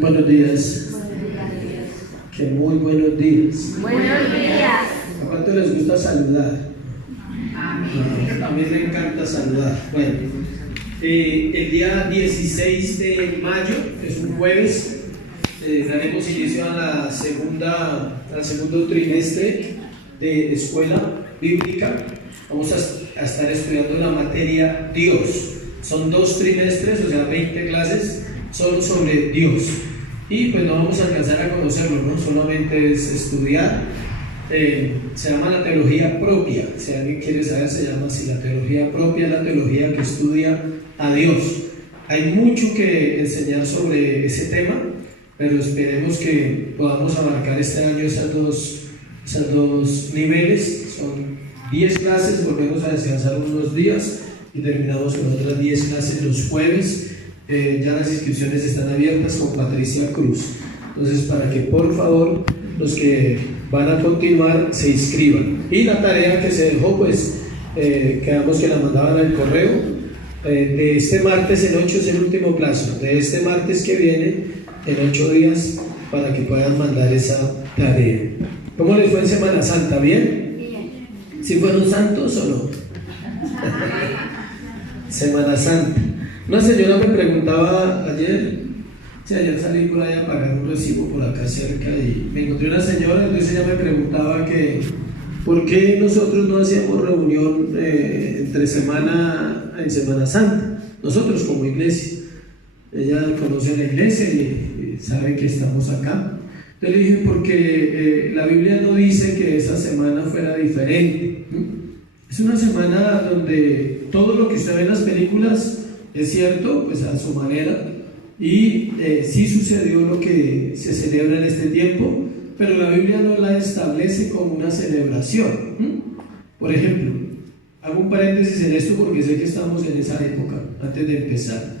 Buenos días. Que muy buenos días. Buenos días. ¿A cuánto les gusta saludar? A mí me encanta saludar. Bueno, el día 16 de mayo, es un jueves, daremos inicio al segundo trimestre de escuela bíblica. Vamos a estar estudiando la materia Dios. Son 2 trimestres, o sea, 20 clases solo sobre Dios. Y pues no vamos a alcanzar a conocerlo, ¿no? Solamente es estudiar. Se llama la teología propia. Si alguien quiere saber, se llama así, la teología propia, la teología que estudia a Dios. Hay mucho que enseñar sobre ese tema, pero esperemos que podamos abarcar este año esos dos niveles. Son 10 clases, volvemos a descansar unos días y terminamos con otras 10 clases los jueves. Ya las inscripciones están abiertas con Patricia Cruz. Entonces, para que por favor los que van a continuar se inscriban. Y la tarea que se dejó, pues quedamos que la mandaban al correo. De este martes, el 8 es el último plazo. De este martes que viene, en 8 días, para que puedan mandar esa tarea. ¿Cómo les fue en Semana Santa? ¿Bien? Bien. ¿Sí fueron santos o no? Semana Santa. Una señora me preguntaba ayer salí por ahí a pagar un recibo por acá cerca y me encontré una señora, entonces ella me preguntaba que ¿por qué nosotros no hacíamos reunión en Semana Santa? Nosotros como iglesia. Ella conoce la iglesia y sabe que estamos acá. Entonces le dije, porque la Biblia no dice que esa semana fuera diferente. Es una semana donde todo lo que usted ve en las películas es cierto, pues a su manera, y sí sucedió lo que se celebra en este tiempo, pero la Biblia no la establece como una celebración. Por ejemplo, hago un paréntesis en esto porque sé que estamos en esa época, antes de empezar.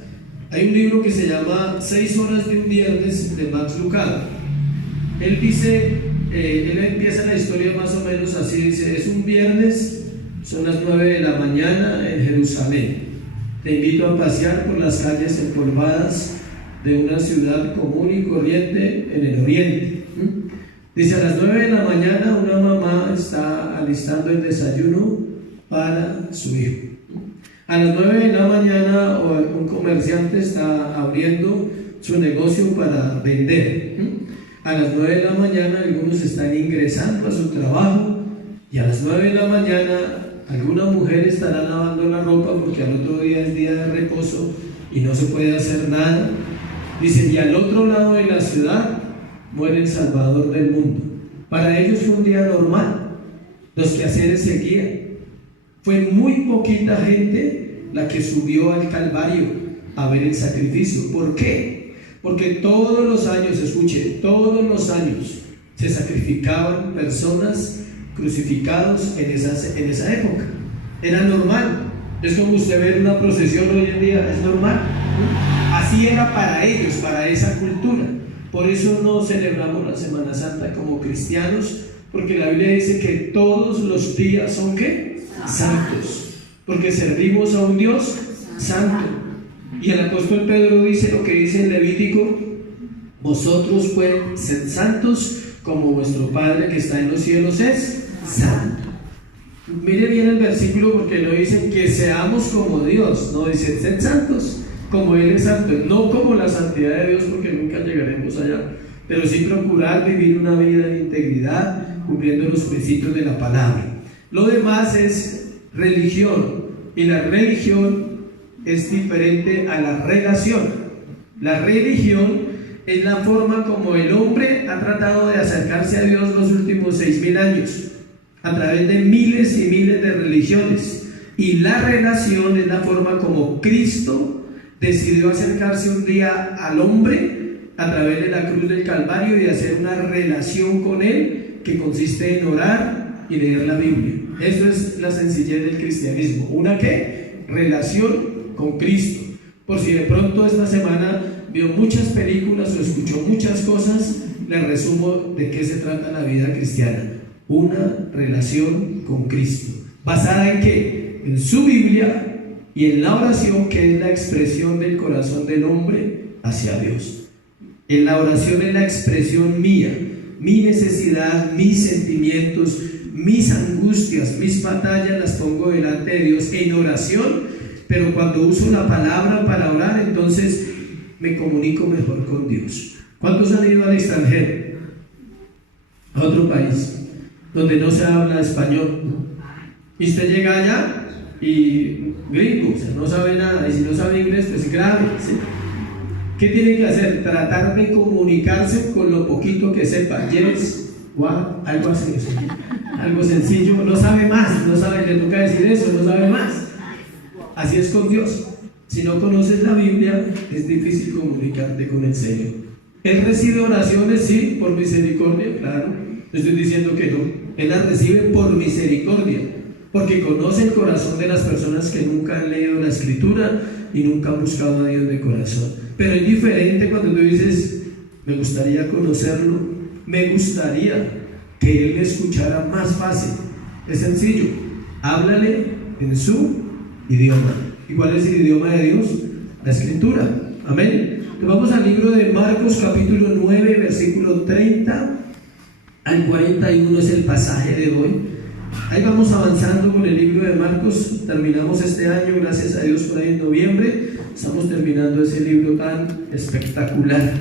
Hay un libro que se llama 6 horas de un viernes de Max Lucado. Él dice, él empieza la historia más o menos así, dice, es un viernes, son las 9 de la mañana en Jerusalén. Te invito a pasear por las calles empolvadas de una ciudad común y corriente en el oriente. Dice, a las 9 de la mañana una mamá está alistando el desayuno para su hijo. A las 9 de la mañana un comerciante está abriendo su negocio para vender. A las 9 de la mañana algunos están ingresando a su trabajo y a las 9 de la mañana alguna mujer estará lavando la ropa porque al otro día es día de reposo y no se puede hacer nada. Dice, y al otro lado de la ciudad muere el Salvador del mundo. Para ellos fue un día normal. Los quehaceres seguían. Fue muy poquita gente la que subió al Calvario a ver el sacrificio. ¿Por qué? Porque todos los años, escuche, todos los años se sacrificaban personas crucificados en esa época. Era normal. Es como usted ver una procesión hoy en día, es normal. Así era para ellos, para esa cultura. Por eso no celebramos la Semana Santa como cristianos, porque la Biblia dice que todos los días son ¿qué? Santos, porque servimos a un Dios santo. Y el apóstol Pedro dice lo que dice en Levítico: vosotros pues sed santos como vuestro Padre que está en los cielos es santo. Mire bien el versículo, porque no dice que seamos como Dios, no dice sed santos como Él es santo, no como la santidad de Dios, porque nunca llegaremos allá, pero sí procurar vivir una vida de integridad cumpliendo los principios de la palabra. Lo demás es religión, y la religión es diferente a la relación. La religión es la forma como el hombre ha tratado de acercarse a Dios los últimos 6.000 años, a través de miles y miles de religiones. Y la relación es la forma como Cristo decidió acercarse un día al hombre a través de la cruz del Calvario y hacer una relación con Él que consiste en orar y leer la Biblia. Eso es la sencillez del cristianismo. ¿Una qué? Relación con Cristo. Por si de pronto esta semana vio muchas películas o escuchó muchas cosas, le resumo de qué se trata la vida cristiana. Una relación con Cristo. ¿Basada en qué? En su Biblia y en la oración, que es la expresión del corazón del hombre hacia Dios. En la oración es la expresión mía, mi necesidad, mis sentimientos, mis angustias, mis batallas las pongo delante de Dios en oración, pero cuando uso la palabra para orar, entonces me comunico mejor con Dios. ¿Cuántos han ido al extranjero? A otro país donde no se habla español, ¿no? Y usted llega allá y gringo, o sea, no sabe nada, y si no sabe inglés, pues grave, ¿sí? ¿Qué tiene que hacer? Tratar de comunicarse con lo poquito que sepa. Yes, wow, algo así, algo sencillo, no sabe más, no sabe, le toca decir eso, no sabe más. Así es con Dios. Si no conoces la Biblia, es difícil comunicarte con el Señor. Él recibe oraciones, sí, por misericordia, claro. No estoy diciendo que no. Él las recibe por misericordia, porque conoce el corazón de las personas que nunca han leído la Escritura y nunca han buscado a Dios de corazón. Pero es diferente cuando tú dices, me gustaría conocerlo, me gustaría que Él me escuchara más fácil. Es sencillo, háblale en su idioma. ¿Y cuál es el idioma de Dios? La Escritura. Amén. Entonces vamos al libro de Marcos capítulo 9, versículo 30 al 41 es el pasaje de hoy. Ahí vamos avanzando con el libro de Marcos. Terminamos este año, gracias a Dios, por ahí en noviembre. Estamos terminando ese libro tan espectacular.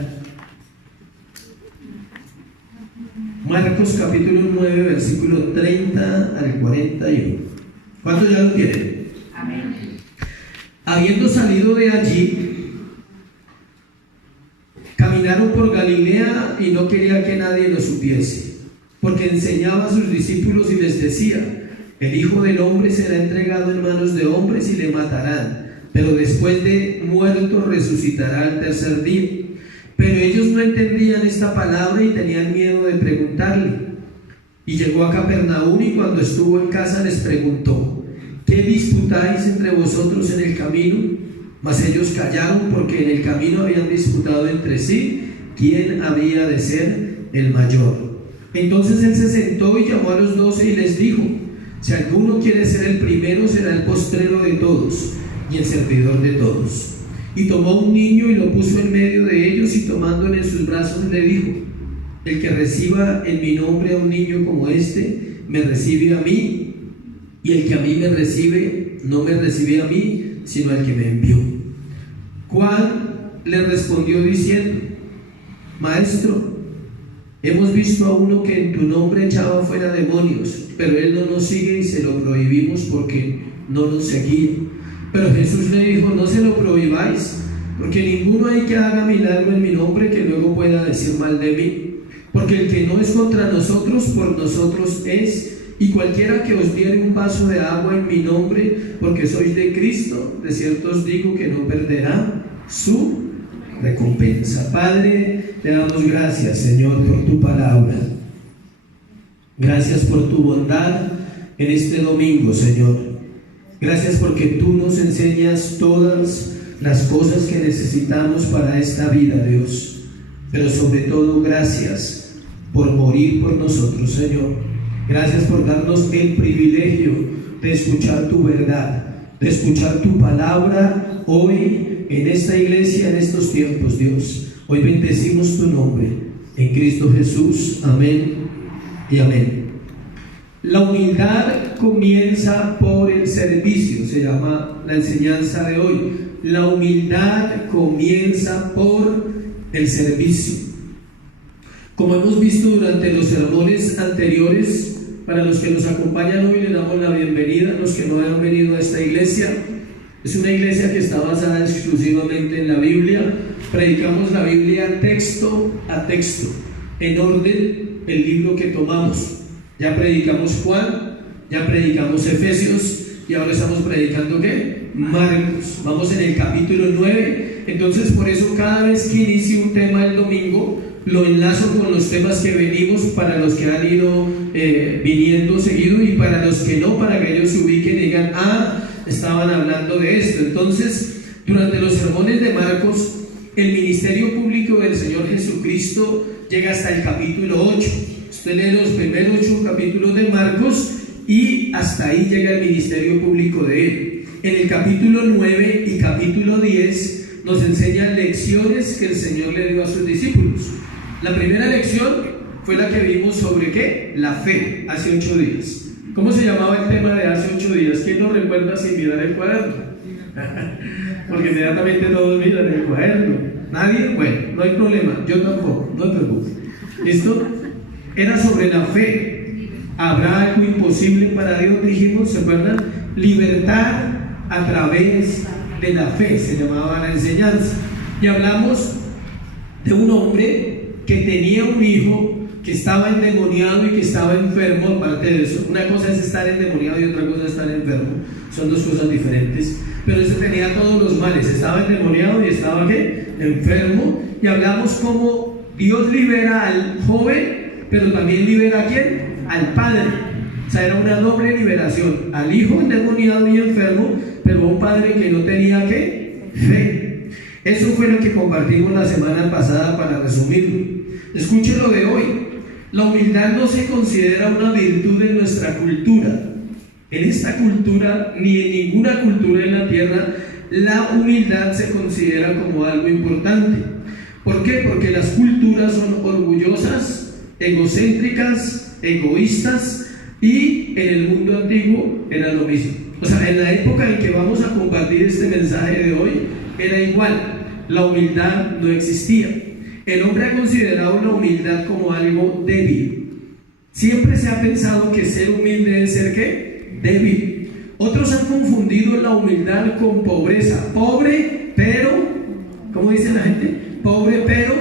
Marcos capítulo 9, versículo 30 al 41. ¿Cuántos ya lo tienen? Amén. Habiendo salido de allí, caminaron por Galilea y no quería que nadie lo supiese, porque enseñaba a sus discípulos y les decía: el Hijo del Hombre será entregado en manos de hombres y le matarán, pero después de muerto resucitará al tercer día. Pero ellos no entendían esta palabra y tenían miedo de preguntarle. Y llegó a Capernaum y cuando estuvo en casa les preguntó: ¿qué disputáis entre vosotros en el camino? Mas ellos callaron, porque en el camino habían disputado entre sí quién había de ser el mayor. Entonces él se sentó y llamó a los 12 y les dijo: si alguno quiere ser el primero, será el postrero de todos y el servidor de todos. Y tomó un niño y lo puso en medio de ellos, y tomándole en sus brazos le dijo: el que reciba en mi nombre a un niño como este, me recibe a mí, y el que a mí me recibe, no me recibe a mí, sino al que me envió. Juan le respondió diciendo: Maestro, hemos visto a uno que en tu nombre echaba fuera demonios, pero él no nos sigue y se lo prohibimos porque no nos seguía. Pero Jesús le dijo: no se lo prohibáis, porque ninguno hay que haga milagro en mi nombre que luego pueda decir mal de mí. Porque el que no es contra nosotros, por nosotros es. Y cualquiera que os diere un vaso de agua en mi nombre, porque sois de Cristo, de cierto os digo que no perderá su recompensa. Padre, te damos gracias, Señor, por tu palabra. Gracias por tu bondad en este domingo, Señor. Gracias porque tú nos enseñas todas las cosas que necesitamos para esta vida, Dios. Pero sobre todo, gracias por morir por nosotros, Señor. Gracias por darnos el privilegio de escuchar tu verdad, de escuchar tu palabra hoy en esta iglesia, en estos tiempos, Dios. Hoy bendecimos tu nombre, en Cristo Jesús. Amén y amén. La humildad comienza por el servicio, se llama la enseñanza de hoy. La humildad comienza por el servicio. Como hemos visto durante los sermones anteriores, para los que nos acompañan hoy les damos la bienvenida. Los que no han venido a esta iglesia, es una iglesia que está basada exclusivamente en la Biblia. Predicamos la Biblia texto a texto, en orden el libro que tomamos. Ya predicamos Juan, ya predicamos Efesios, y ahora estamos predicando ¿qué? Marcos. Vamos en el capítulo 9. Entonces, por eso cada vez que inicie un tema el domingo, lo enlazo con los temas que venimos, para los que han ido viniendo seguido, y para los que no, para que ellos se ubiquen y digan: estaban hablando de esto. Entonces, durante los sermones de Marcos, el ministerio público del Señor Jesucristo llega hasta el capítulo 8. Usted lee los primeros 8 capítulos de Marcos y hasta ahí llega el ministerio público de él. En el capítulo 9 y capítulo 10, nos enseña lecciones que el Señor le dio a sus discípulos. La primera lección fue la que vimos sobre ¿qué? La fe, hace 8 días. ¿Cómo se llamaba el tema de hace 8 días? ¿Quién lo recuerda sin mirar el cuaderno? Porque inmediatamente todos miran el cuaderno. ¿Nadie? Bueno, no hay problema, yo tampoco, no te preocupes. ¿Listo? Era sobre la fe. ¿Habrá algo imposible para Dios? Dijimos, ¿se acuerdan? Libertad a través de la fe, se llamaba la enseñanza. Y hablamos de un hombre que tenía un hijo que estaba endemoniado y que estaba enfermo. Aparte de eso, una cosa es estar endemoniado y otra cosa es estar enfermo, son dos cosas diferentes. Pero ese tenía todos los males, estaba endemoniado y estaba ¿qué? Enfermo. Y hablamos cómo Dios libera al joven, pero también libera ¿a quién? Al padre. O sea, era una doble liberación, al hijo endemoniado y enfermo, pero a un padre que no tenía ¿qué? Fe. Eso fue lo que compartimos la semana pasada para resumirlo. Escuchen lo de hoy. La humildad no se considera una virtud en nuestra cultura. En esta cultura, ni en ninguna cultura en la tierra, la humildad se considera como algo importante. ¿Por qué? Porque las culturas son orgullosas, egocéntricas, egoístas, y en el mundo antiguo era lo mismo. O sea, en la época en que vamos a compartir este mensaje de hoy, era igual. La humildad no existía. El hombre ha considerado la humildad como algo débil. Siempre se ha pensado que ser humilde es ser ¿qué? Débil. Otros han confundido la humildad con pobreza. Pobre, pero, ¿cómo dice la gente? Pobre, pero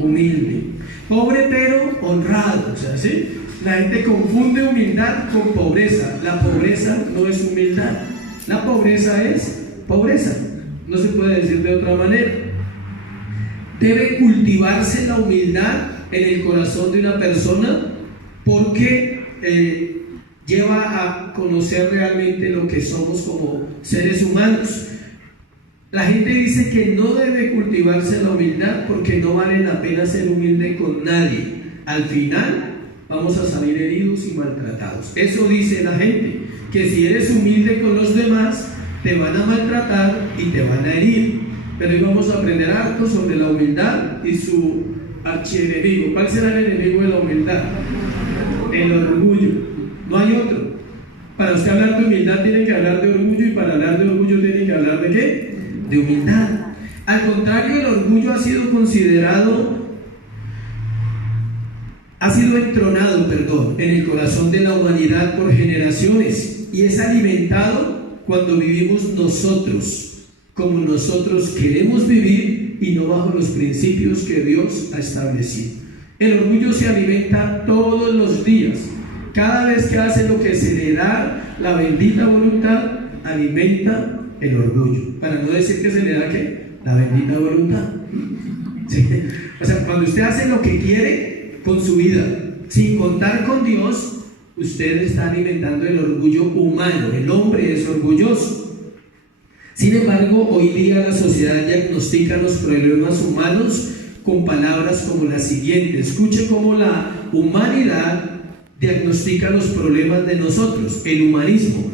humilde. Pobre, pero honrado. O sea, ¿sí? La gente confunde humildad con pobreza. La pobreza no es humildad. La pobreza es pobreza. No se puede decir de otra manera. Debe cultivarse la humildad en el corazón de una persona porque lleva a conocer realmente lo que somos como seres humanos. La gente dice que no debe cultivarse la humildad porque no vale la pena ser humilde con nadie. Al final vamos a salir heridos y maltratados. Eso dice la gente, que si eres humilde con los demás, te van a maltratar y te van a herir. Pero hoy vamos a aprender harto sobre la humildad y su archienemigo. ¿Cuál será el enemigo de la humildad? El orgullo. No hay otro. Para usted hablar de humildad tiene que hablar de orgullo, y para hablar de orgullo tiene que hablar de ¿qué? De humildad. Al contrario, el orgullo ha sido entronado, en el corazón de la humanidad por generaciones, y es alimentado cuando vivimos nosotros como nosotros queremos vivir y no bajo los principios que Dios ha establecido. El orgullo se alimenta todos los días. Cada vez que hace lo que se le da la bendita voluntad, alimenta el orgullo. Para no decir que se le da ¿qué? La bendita voluntad. ¿Sí? O sea, cuando usted hace lo que quiere con su vida, sin contar con Dios, usted está alimentando el orgullo humano. El hombre es orgulloso. Sin embargo, hoy día la sociedad diagnostica los problemas humanos con palabras como la siguiente. Escuche cómo la humanidad diagnostica los problemas de nosotros. El humanismo: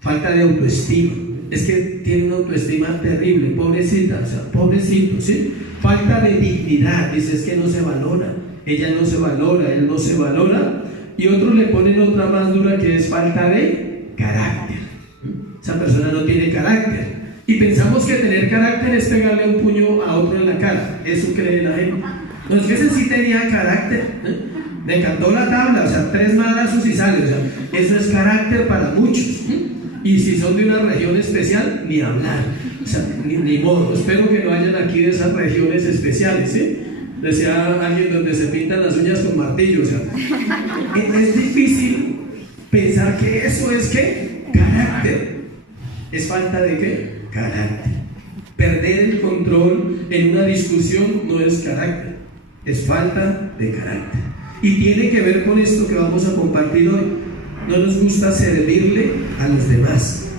falta de autoestima. Es que tiene una autoestima terrible, pobrecita, o sea, pobrecito, ¿sí? Falta de dignidad, dice, es que no se valora, ella no se valora, él no se valora. Y otros le ponen otra más dura, que es falta de carácter. Esa persona no tiene carácter. Y pensamos que tener carácter es pegarle un puño a otro en la cara. Eso cree la gente. No, es que ese sí tenía carácter. Me cantó la tabla, o sea, 3 madrazos y sale. O sea, eso es carácter para muchos. Y si son de una región especial, ni hablar. O sea, ni modo. Espero que no hayan aquí de esas regiones especiales, ¿sí? Decía alguien donde se pintan las uñas con martillo. O sea, es difícil pensar que eso es ¿qué? Carácter. ¿Es falta de qué? Carácter. Perder el control en una discusión no es carácter, es falta de carácter. Y tiene que ver con esto que vamos a compartir hoy. No nos gusta servirle a los demás.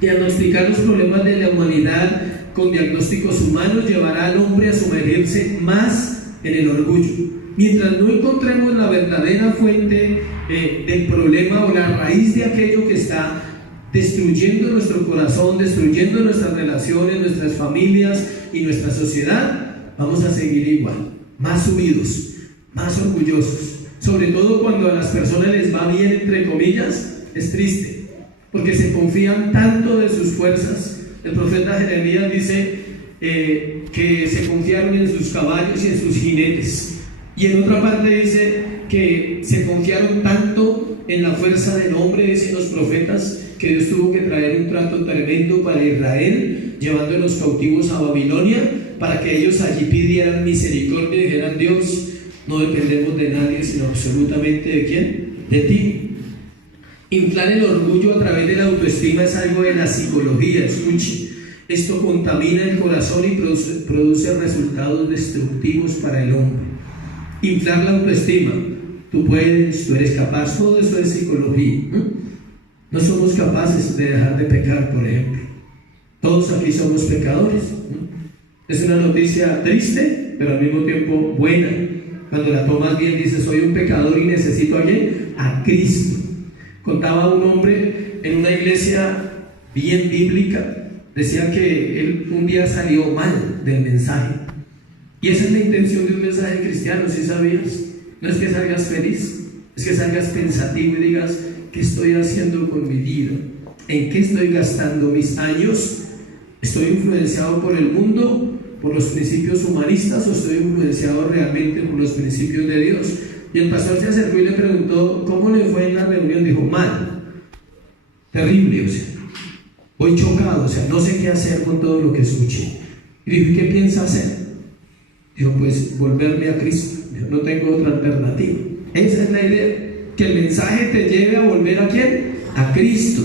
Diagnosticar los problemas de la humanidad con diagnósticos humanos llevará al hombre a sumergirse más en el orgullo. Mientras no encontremos la verdadera fuente del problema o la raíz de aquello que está destruyendo nuestro corazón, destruyendo nuestras relaciones, nuestras familias y nuestra sociedad, vamos a seguir igual, más subidos, más orgullosos. Sobre todo cuando a las personas les va bien, entre comillas, es triste, porque se confían tanto de sus fuerzas. El profeta Jeremías dice que se confiaron en sus caballos y en sus jinetes, y en otra parte dice que se confiaron tanto en la fuerza del hombre, dicen los profetas, que Dios tuvo que traer un trato tremendo para Israel, llevando los cautivos a Babilonia, para que ellos allí pidieran misericordia y dijeran: Dios, no dependemos de nadie, sino absolutamente ¿de quién? De ti. Inflar el orgullo a través de la autoestima es algo de la psicología. Escuche, esto contamina el corazón y produce resultados destructivos para el hombre. Inflar la autoestima: tú puedes, tú eres capaz, todo eso es psicología. No somos capaces de dejar de pecar, por ejemplo. Todos aquí somos pecadores. Es una noticia triste, pero al mismo tiempo buena. Cuando la tomas bien, dices: soy un pecador y necesito a ¿quién? A Cristo. Contaba un hombre en una iglesia bien bíblica, decía que él un día salió mal del mensaje. Y esa es la intención de un mensaje cristiano, ¿sí sabías? No es que salgas feliz, es que salgas pensativo y digas: ¿qué estoy haciendo con mi vida? ¿En qué estoy gastando mis años? ¿Estoy influenciado por el mundo, por los principios humanistas, o estoy influenciado realmente por los principios de Dios? Y el pastor se acercó y le preguntó: ¿cómo le fue en la reunión? Dijo: mal, terrible, o sea, voy chocado, o sea, no sé qué hacer con todo lo que escuché. Y dijo: ¿y qué piensa hacer? Dijo: pues volverme a Cristo. Dijo: no tengo otra alternativa. Esa es la idea, que el mensaje te lleve a volver ¿a quién? A Cristo.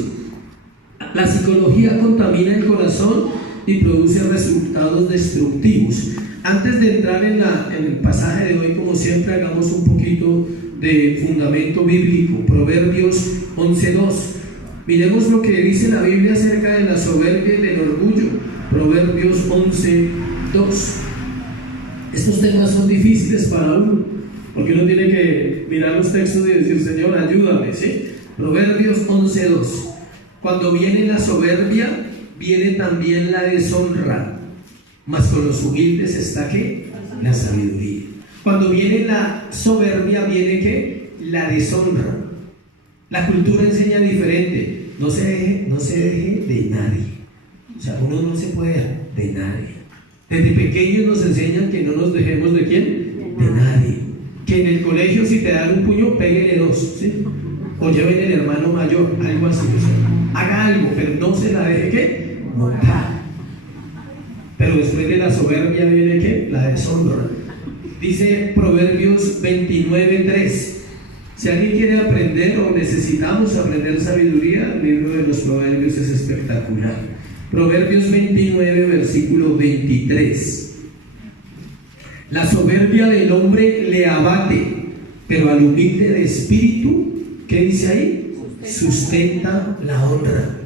La psicología contamina el corazón y produce resultados destructivos. Antes de entrar en el pasaje de hoy, como siempre, hagamos un poquito de fundamento bíblico. Proverbios 11:2. Miremos lo que dice la Biblia acerca de la soberbia y del orgullo. Proverbios 11:2. Estos temas son difíciles para uno, porque uno tiene que mirar los textos y decir: Señor, ayúdame, ¿sí? Proverbios 11:2. Cuando viene la soberbia, viene también la deshonra, mas con los humildes está ¿qué? La sabiduría. Cuando viene la soberbia, viene ¿qué? La deshonra. La cultura enseña diferente. No se deje de nadie. O sea, uno no se puede dejar de nadie. Desde pequeños nos enseñan que no nos dejemos ¿de quién? De nadie. Que en el colegio, si te dan un puño, péguele dos, ¿sí? O lleven el hermano mayor, algo así. O sea, haga algo, pero no se la deje ¿qué? Montar. Pero después de la soberbia viene ¿qué? La deshonra. Dice Proverbios 29:3. Si alguien quiere aprender o necesitamos aprender sabiduría, el libro de los Proverbios es espectacular. Proverbios 29, versículo 23. La soberbia del hombre le abate, pero al humilde de espíritu, ¿qué dice ahí? Sustenta la honra.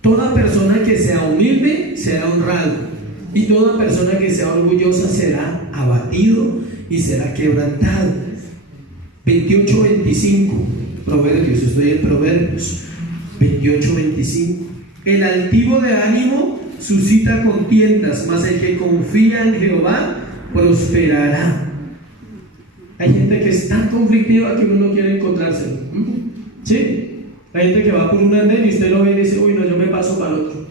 Toda persona que sea humilde será honrado, y toda persona que sea orgullosa será abatido y será quebrantado. 28:25. Proverbios, estoy en Proverbios 28:25. El altivo de ánimo suscita contiendas, mas el que confía en Jehová prosperará. Hay gente que es tan conflictiva que uno no quiere encontrárselo. ¿Sí? Hay gente que va por un andén y usted lo ve y dice: uy, no, yo me paso para el otro.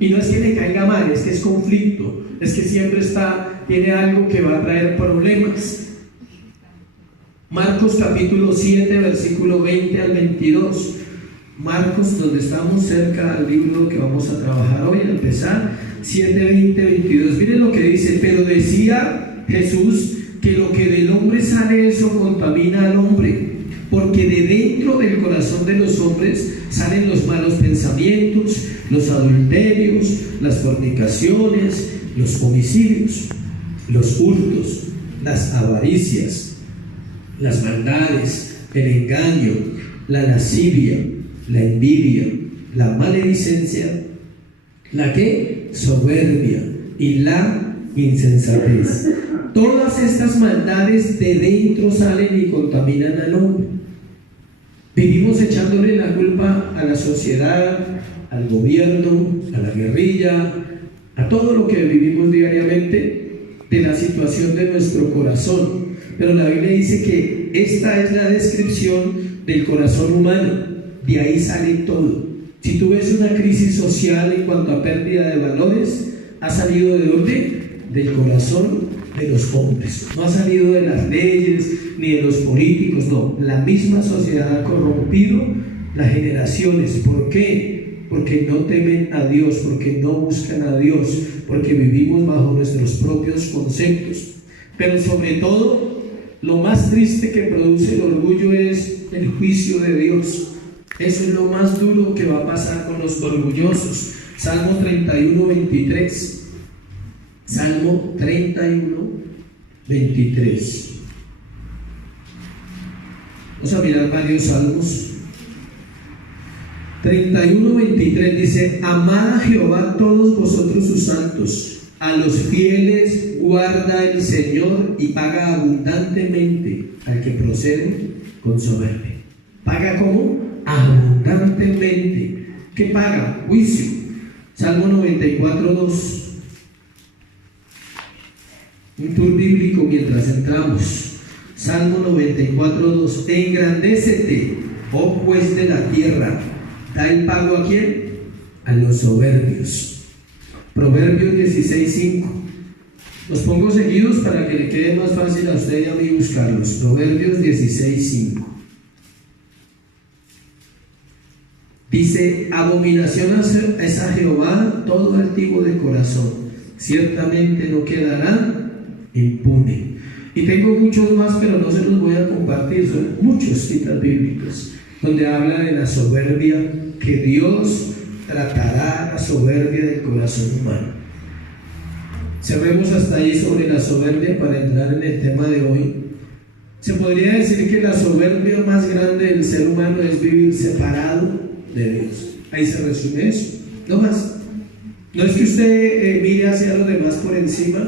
Y no es que le caiga mal, es que es conflicto, es que siempre tiene algo que va a traer problemas. Marcos capítulo 7, versículo 20 al 22. Marcos, donde estamos cerca al libro que vamos a trabajar hoy, al empezar, 7, 20, 22. Miren lo que dice: pero decía Jesús que lo que del hombre sale, eso contamina al hombre, porque de dentro del corazón de los hombres salen los malos pensamientos, los adulterios, las fornicaciones, los homicidios, los hurtos, las avaricias, las maldades, el engaño, la lascivia, la envidia, la maledicencia, la ¿qué? Soberbia y la insensatez. Todas estas maldades de dentro salen y contaminan al hombre. Vivimos echándole la culpa a la sociedad, al gobierno, a la guerrilla, a todo lo que vivimos diariamente de la situación de nuestro corazón. Pero la Biblia dice que esta es la descripción del corazón humano, de ahí sale todo. Si tú ves una crisis social en cuanto a pérdida de valores, ¿ha salido de dónde? Del corazón de los hombres. No ha salido de las leyes ni de los políticos, no. La misma sociedad ha corrompido las generaciones. ¿Por qué? Porque no temen a Dios, porque no buscan a Dios, porque vivimos bajo nuestros propios conceptos. Pero sobre todo, lo más triste que produce el orgullo es el juicio de Dios. Eso es lo más duro que va a pasar con los orgullosos. Salmo 31, 23. Salmo 31, 23. Vamos a mirar varios salmos. 31, 23 dice: amad a Jehová todos vosotros sus santos, a los fieles guarda el Señor y paga abundantemente al que procede con soberbia. ¿Paga cómo? Abundantemente. ¿Qué paga? Juicio. Salmo 94, 2. Un tour bíblico mientras entramos. Salmo 94, 2. Engrandécete, oh juez de la tierra. ¿Da el pago a quién? A los soberbios. Proverbios 16, 5. Los pongo seguidos para que le quede más fácil a usted y a mí buscarlos. Proverbios 16, 5. Dice: abominación es a Jehová todo altivo de corazón, ciertamente no quedará impune. Y tengo muchos más, pero no se los voy a compartir. Son muchos citas bíblicas donde habla de la soberbia, que Dios tratará la soberbia del corazón humano. Cerremos hasta ahí sobre la soberbia para entrar en el tema de hoy. Se podría decir que la soberbia más grande del ser humano es vivir separado de Dios. Ahí se resume eso, no más. No es que usted mire hacia los demás por encima,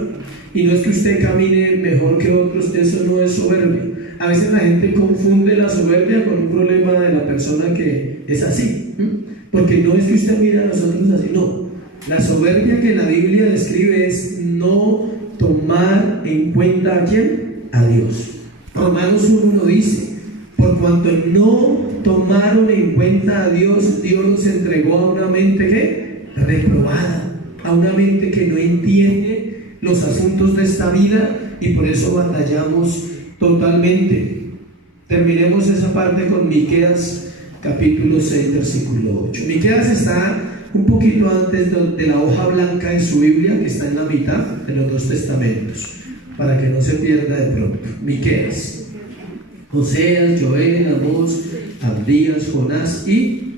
y no es que usted camine mejor que otros, eso no es soberbia. A veces la gente confunde la soberbia con un problema de la persona que es así, porque no es que usted mire a los otros así, no. La soberbia que la Biblia describe es no tomar en cuenta a quién, a Dios. Romanos 1 dice: por cuanto no tomaron en cuenta a Dios, Dios los entregó a una mente ¿qué? Reprobada, a una mente que no entiende los asuntos de esta vida, y por eso batallamos totalmente. Terminemos esa parte con Miqueas capítulo 6 versículo 8. Miqueas está un poquito antes de la hoja blanca de su Biblia, que está en la mitad de los dos testamentos, para que no se pierda de pronto. Miqueas, Oseas, Joel, Amós, Abdías, Jonás y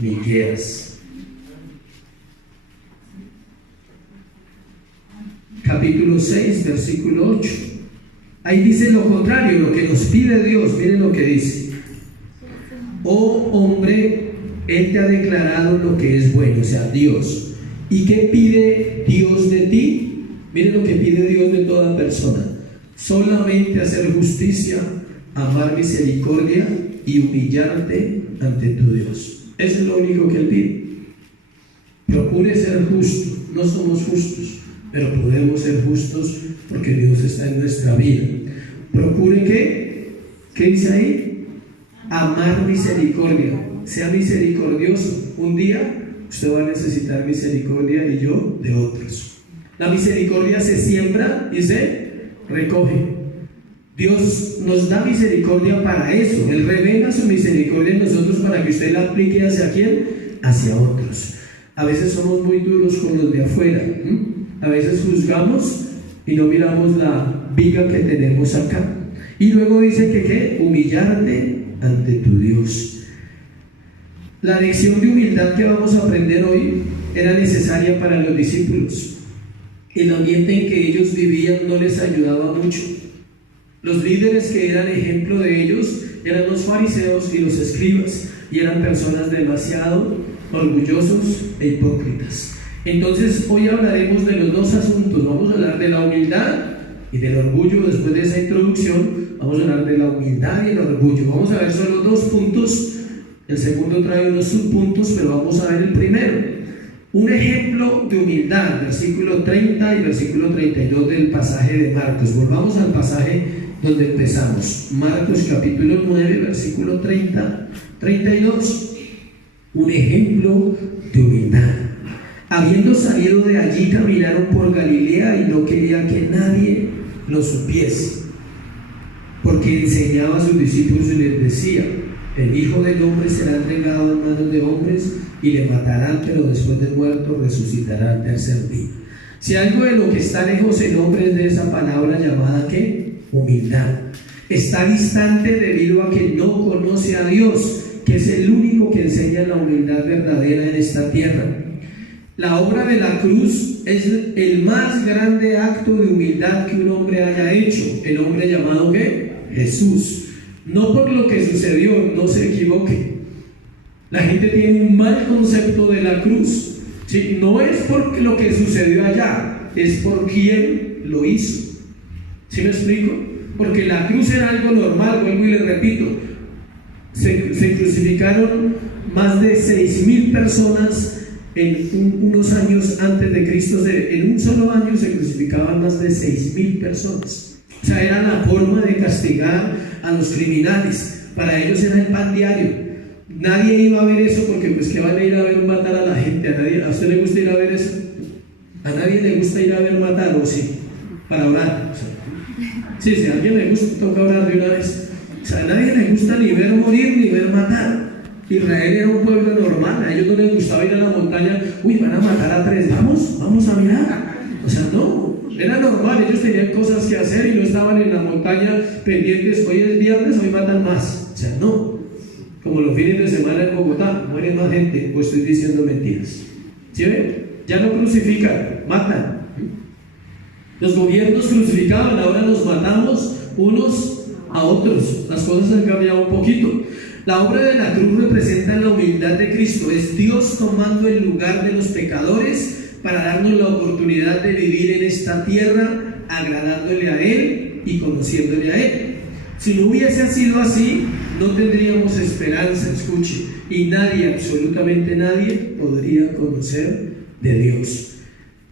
Miqueas. Capítulo 6, versículo 8. Ahí dice lo contrario, lo que nos pide Dios. Miren lo que dice: oh hombre, Él te ha declarado lo que es bueno, o sea, Dios. ¿Y qué pide Dios de ti? Miren lo que pide Dios de toda persona: solamente hacer justicia, amar misericordia y humillarte ante tu Dios. Eso es lo único que Él pide. Procure ser justo. No somos justos, pero podemos ser justos porque Dios está en nuestra vida. Procure ¿qué dice ahí? Amar misericordia. Sea misericordioso. Un día usted va a necesitar misericordia y yo de otros. La misericordia se siembra y se recoge. Dios nos da misericordia para eso. Él revela su misericordia en nosotros para que usted la aplique ¿hacia quién? Hacia otros. A veces somos muy duros con los de afuera. A veces juzgamos y no miramos la viga que tenemos acá. Y luego dice que ¿qué? Humillarte ante tu Dios. La lección de humildad que vamos a aprender hoy era necesaria para los discípulos. El ambiente en que ellos vivían no les ayudaba mucho. Los líderes que eran ejemplo de ellos eran los fariseos y los escribas, y eran personas demasiado orgullosos e hipócritas. Entonces hoy hablaremos de los dos asuntos. Vamos a hablar de la humildad y del orgullo después de esa introducción, vamos a hablar de la humildad y el orgullo. Vamos a ver solo 2 puntos, el segundo trae unos subpuntos, pero vamos a ver el primero. Un ejemplo de humildad, versículo 30 y versículo 32 del pasaje de Marcos. Volvamos al pasaje donde empezamos. Marcos capítulo 9, versículo 30, 32. Un ejemplo de humildad. Habiendo salido de allí, caminaron por Galilea y no quería que nadie lo supiese, porque enseñaba a sus discípulos y les decía: el Hijo del Hombre será entregado en manos de hombres y le matarán, pero después de muerto resucitará al tercer día. Si algo de lo que está lejos el hombre es de esa palabra llamada ¿qué? Humildad. Está distante debido a que no conoce a Dios, que es el único que enseña la humildad verdadera en esta tierra. La obra de la cruz es el más grande acto de humildad que un hombre haya hecho, el hombre llamado ¿qué? Jesús. No por lo que sucedió, no se equivoque. La gente tiene un mal concepto de la cruz, ¿sí? No es por lo que sucedió allá, es por quién lo hizo. ¿Sí me explico? Porque la cruz era algo normal, vuelvo y le repito. Se crucificaron más de 6.000 personas en unos años antes de Cristo. En un solo año se crucificaban más de 6.000 personas. O sea, era la forma de castigar a los criminales. Para ellos era el pan diario. Nadie iba a ver eso porque pues que van a ir a ver matar a la gente. ¿A usted le gusta ir a ver eso? A nadie le gusta ir a ver matar, ¿o sí? Para orar. O sea, sí, si a alguien le gusta, toca orar de una vez. O sea, a nadie le gusta ni ver morir ni ver matar. Israel era un pueblo normal, a ellos no les gustaba ir a la montaña. Uy, van a matar a 3, vamos a mirar. O sea, no, era normal, ellos tenían cosas que hacer y no estaban en la montaña pendientes. Hoy es viernes, hoy matan más. O sea, no. Como los fines de semana en Bogotá, muere más gente, pues estoy diciendo mentiras. ¿Sí ven? Ya no crucifican, matan. Los gobiernos crucificaban, ahora nos matamos unos a otros. Las cosas han cambiado un poquito. La obra de la cruz representa la humildad de Cristo. Es Dios tomando el lugar de los pecadores para darnos la oportunidad de vivir en esta tierra agradándole a Él y conociéndole a Él. Si no hubiese sido así, no tendríamos esperanza, escuche, y nadie, absolutamente nadie, podría conocer de Dios.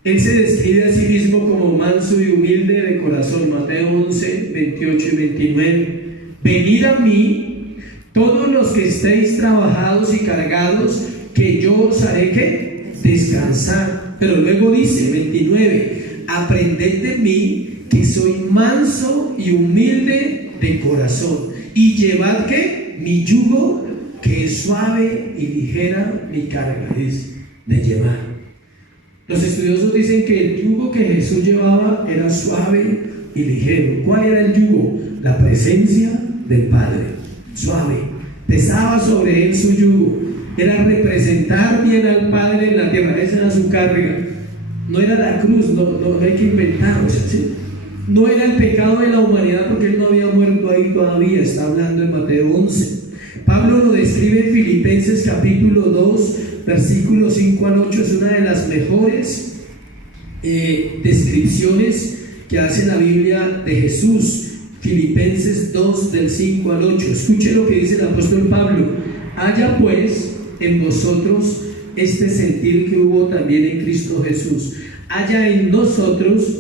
Él se describe a sí mismo como manso y humilde de corazón. Mateo 11, 28 y 29. Venid a mí, todos los que estéis trabajados y cargados, que yo os haré ¿qué? Descansar. Pero luego dice, 29, aprended de mí, que soy manso y humilde de corazón, y llevad ¿qué? Mi yugo, que es suave y ligera mi carga. Es de llevar. Los estudiosos dicen que el yugo que Jesús llevaba era suave y ligero. ¿Cuál era el yugo? La presencia del Padre. Suave. Pesaba sobre él su yugo. Era representar bien al Padre en la tierra. Esa era su carga. No era la cruz, no hay que inventar. O sea, ¿sí? No era el pecado de la humanidad, porque él no había muerto ahí todavía. Está hablando en Mateo 11. Pablo lo describe en Filipenses capítulo 2, versículos 5 al 8. Es una de las mejores descripciones que hace la Biblia de Jesús. Filipenses 2, del 5 al 8. Escuche lo que dice el apóstol Pablo. Haya pues en vosotros este sentir que hubo también en Cristo Jesús. Haya en nosotros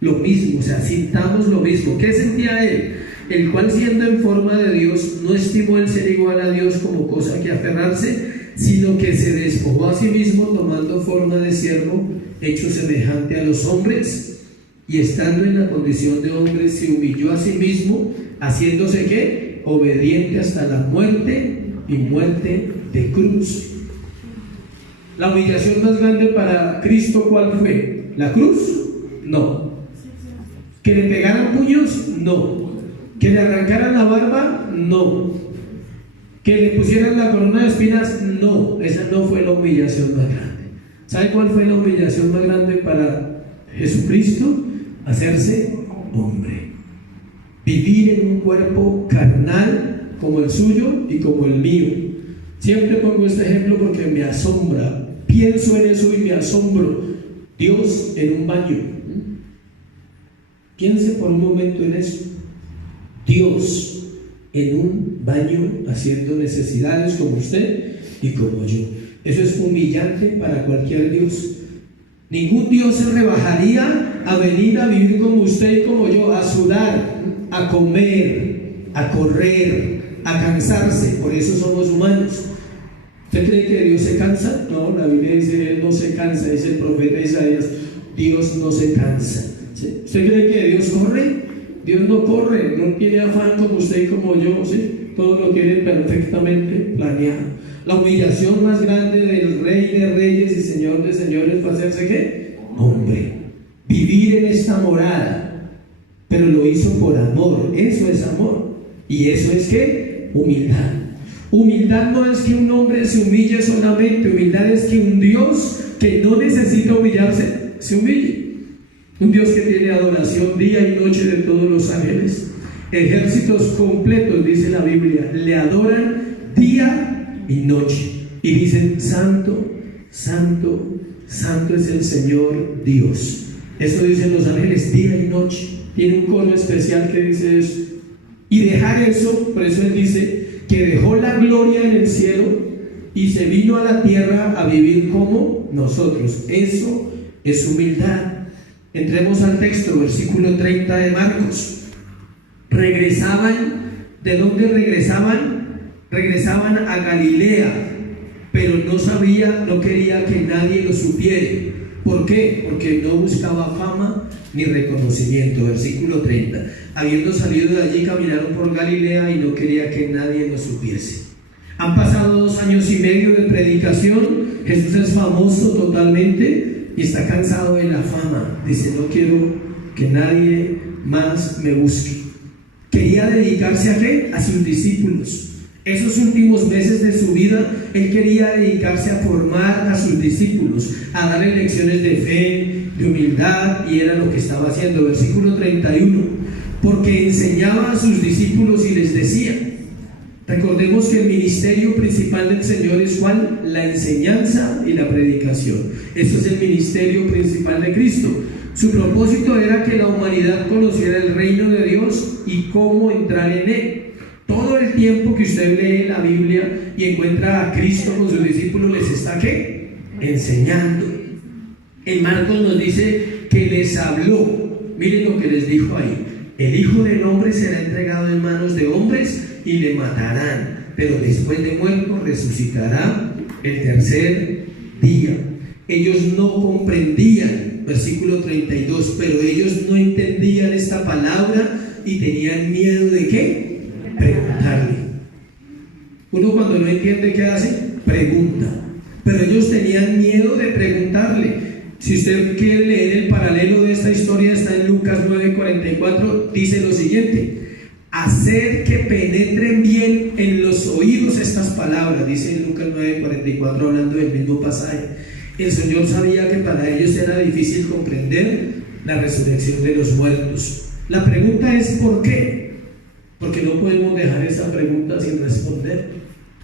lo mismo, o sea, sintamos lo mismo. ¿Qué sentía él? El cual, siendo en forma de Dios, no estimó el ser igual a Dios como cosa que aferrarse, sino que se despojó a sí mismo, tomando forma de siervo, hecho semejante a los hombres, y estando en la condición de hombre, se humilló a sí mismo, haciéndose ¿qué? Obediente hasta la muerte, y muerte de cruz. La humillación más grande para Cristo, ¿cuál fue? ¿La cruz? No. ¿Que le pegaran puños? No. ¿Que le arrancaran la barba? No. ¿Que le pusieran la corona de espinas? No. Esa no fue la humillación más grande. ¿Sabe cuál fue la humillación más grande para Jesucristo? Hacerse hombre. Vivir en un cuerpo carnal como el suyo y como el mío. Siempre pongo este ejemplo porque me asombra. Pienso en eso y me asombro. Dios en un baño. Piense por un momento en eso. Dios en un baño haciendo necesidades como usted y como yo. Eso es humillante para cualquier Dios. Ningún Dios se rebajaría a venir a vivir como usted y como yo, a sudar, a comer, a correr, a cansarse. Por eso somos humanos. ¿Usted cree que Dios se cansa? No, la Biblia dice, Él no se cansa, dice el profeta Isaías, Dios no se cansa. ¿Sí? ¿Usted cree que Dios corre? Dios no corre, no tiene afán como usted y como yo, ¿sí? Todo lo tiene perfectamente planeado. La humillación más grande del Rey de Reyes y Señor de Señores fue hacerse ¿qué? Hombre. Vivir en esta morada, pero lo hizo por amor. Eso es amor. Y eso es ¿qué? Humildad. Humildad no es que un hombre se humille solamente, humildad es que un Dios que no necesita humillarse, se humille. Un Dios que tiene adoración día y noche de todos los ángeles. Ejércitos completos, dice la Biblia, le adoran día y noche. Y dicen, santo, santo, santo es el Señor Dios. Eso dicen los ángeles día y noche. Tiene un coro especial que dice eso. Y dejar eso, por eso Él dice que dejó la gloria en el cielo y se vino a la tierra a vivir como nosotros. Eso es humildad. Entremos al texto, versículo 30 de Marcos. Regresaban, ¿de dónde regresaban? Regresaban a Galilea, pero no quería que nadie lo supiera. ¿Por qué? Porque no buscaba fama ni reconocimiento. Versículo 30. Habiendo salido de allí, caminaron por Galilea y no quería que nadie lo supiese. Han pasado 2 años y medio de predicación. Jesús es famoso totalmente y está cansado de la fama. Dice, no quiero que nadie más me busque. Quería dedicarse ¿a qué? A sus discípulos. Esos últimos meses de su vida, Él quería dedicarse a formar a sus discípulos, a darles lecciones de fe, de humildad, y era lo que estaba haciendo. Versículo 31. Porque enseñaba a sus discípulos y les decía, recordemos que el ministerio principal del Señor es ¿cuál? La enseñanza y la predicación. Eso es el ministerio principal de Cristo. Su propósito era que la humanidad conociera el reino de Dios y cómo entrar en él. Todo el tiempo que usted lee la Biblia y encuentra a Cristo con sus discípulos, les está ¿qué? Enseñando. En Marcos nos dice que les habló. Miren lo que les dijo ahí. El Hijo del Hombre será entregado en manos de hombres y le matarán, pero después de muerto resucitará el tercer día. Ellos no comprendían, versículo 32, pero ellos no entendían esta palabra y tenían miedo de ¿qué? Preguntarle. Uno cuando no entiende, ¿qué hace? Pregunta. Pero ellos tenían miedo de preguntarle. Si usted quiere leer el paralelo de esta historia, está en Lucas 9:44, dice lo siguiente: hacer que penetren bien en los oídos estas palabras, dice en Lucas 9:44, hablando del mismo pasaje. El Señor sabía que para ellos era difícil comprender la resurrección de los muertos. La pregunta es ¿por qué? Porque no podemos dejar esa pregunta sin responder.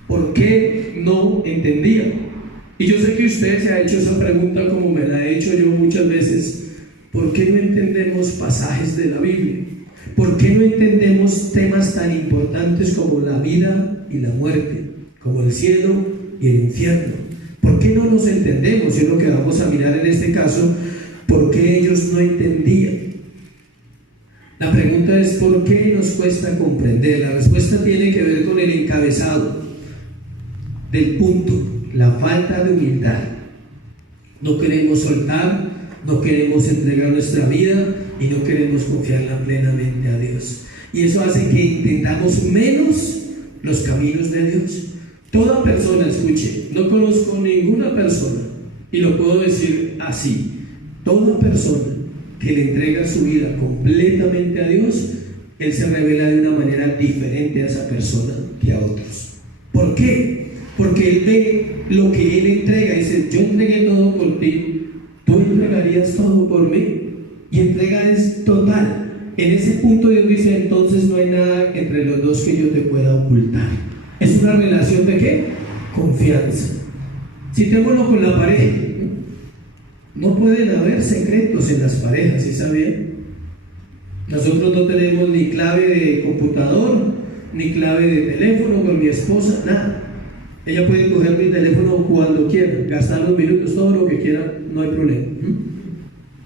¿Por qué no entendía? Y yo sé que usted se ha hecho esa pregunta como me la he hecho yo muchas veces. ¿Por qué no entendemos pasajes de la Biblia? ¿Por qué no entendemos temas tan importantes como la vida y la muerte, como el cielo y el infierno? ¿Por qué no nos entendemos? Es lo que vamos a mirar en este caso. ¿Por qué ellos no entendían? La pregunta es ¿por qué nos cuesta comprender? La respuesta tiene que ver con el encabezado del punto: la falta de humildad. No queremos soltar, no queremos entregar nuestra vida y no queremos confiarla plenamente a Dios. Y eso hace que entendamos menos los caminos de Dios. Toda persona, escuche, no conozco ninguna persona, y lo puedo decir así, toda persona que le entrega su vida completamente a Dios, Él se revela de una manera diferente a esa persona que a otros. ¿Por qué? Porque Él ve lo que Él entrega. Dice, yo entregué todo por ti, tú entregarías todo por mí. Y entrega es total. En ese punto Dios dice, entonces no hay nada entre los dos que yo te pueda ocultar. Es una relación de ¿qué? Confianza. Citémoslo con la pareja. No pueden haber secretos en las parejas, ¿sí sabían? Nosotros no tenemos ni clave de computador, ni clave de teléfono con mi esposa, nada. Ella puede coger mi teléfono cuando quiera, gastar los minutos, todo lo que quiera, no hay problema.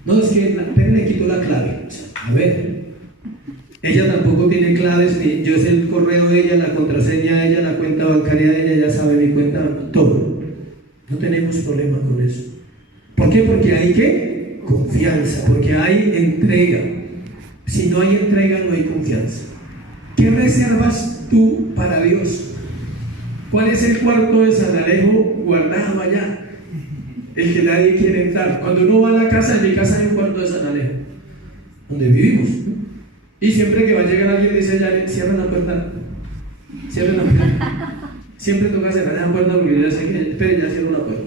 No, es que pero le quito la clave. A ver, ella tampoco tiene claves, yo sé el correo de ella, la contraseña de ella, la cuenta bancaria de ella, ya sabe mi cuenta, todo. No tenemos problema con eso. ¿Por qué? Porque hay ¿qué? Confianza, porque hay entrega. Si no hay entrega, no hay confianza. ¿Qué reservas tú para Dios? ¿Cuál es el cuarto de San Alejo guardado allá? El que nadie quiere entrar. Cuando uno va a la casa, en mi casa hay un cuarto de San Alejo, donde vivimos. Y siempre que va a llegar alguien dice, ya, cierra la puerta. Cierra la puerta. Siempre toca cerrar la puerta porque ya sé que, espere, ya cierro la puerta.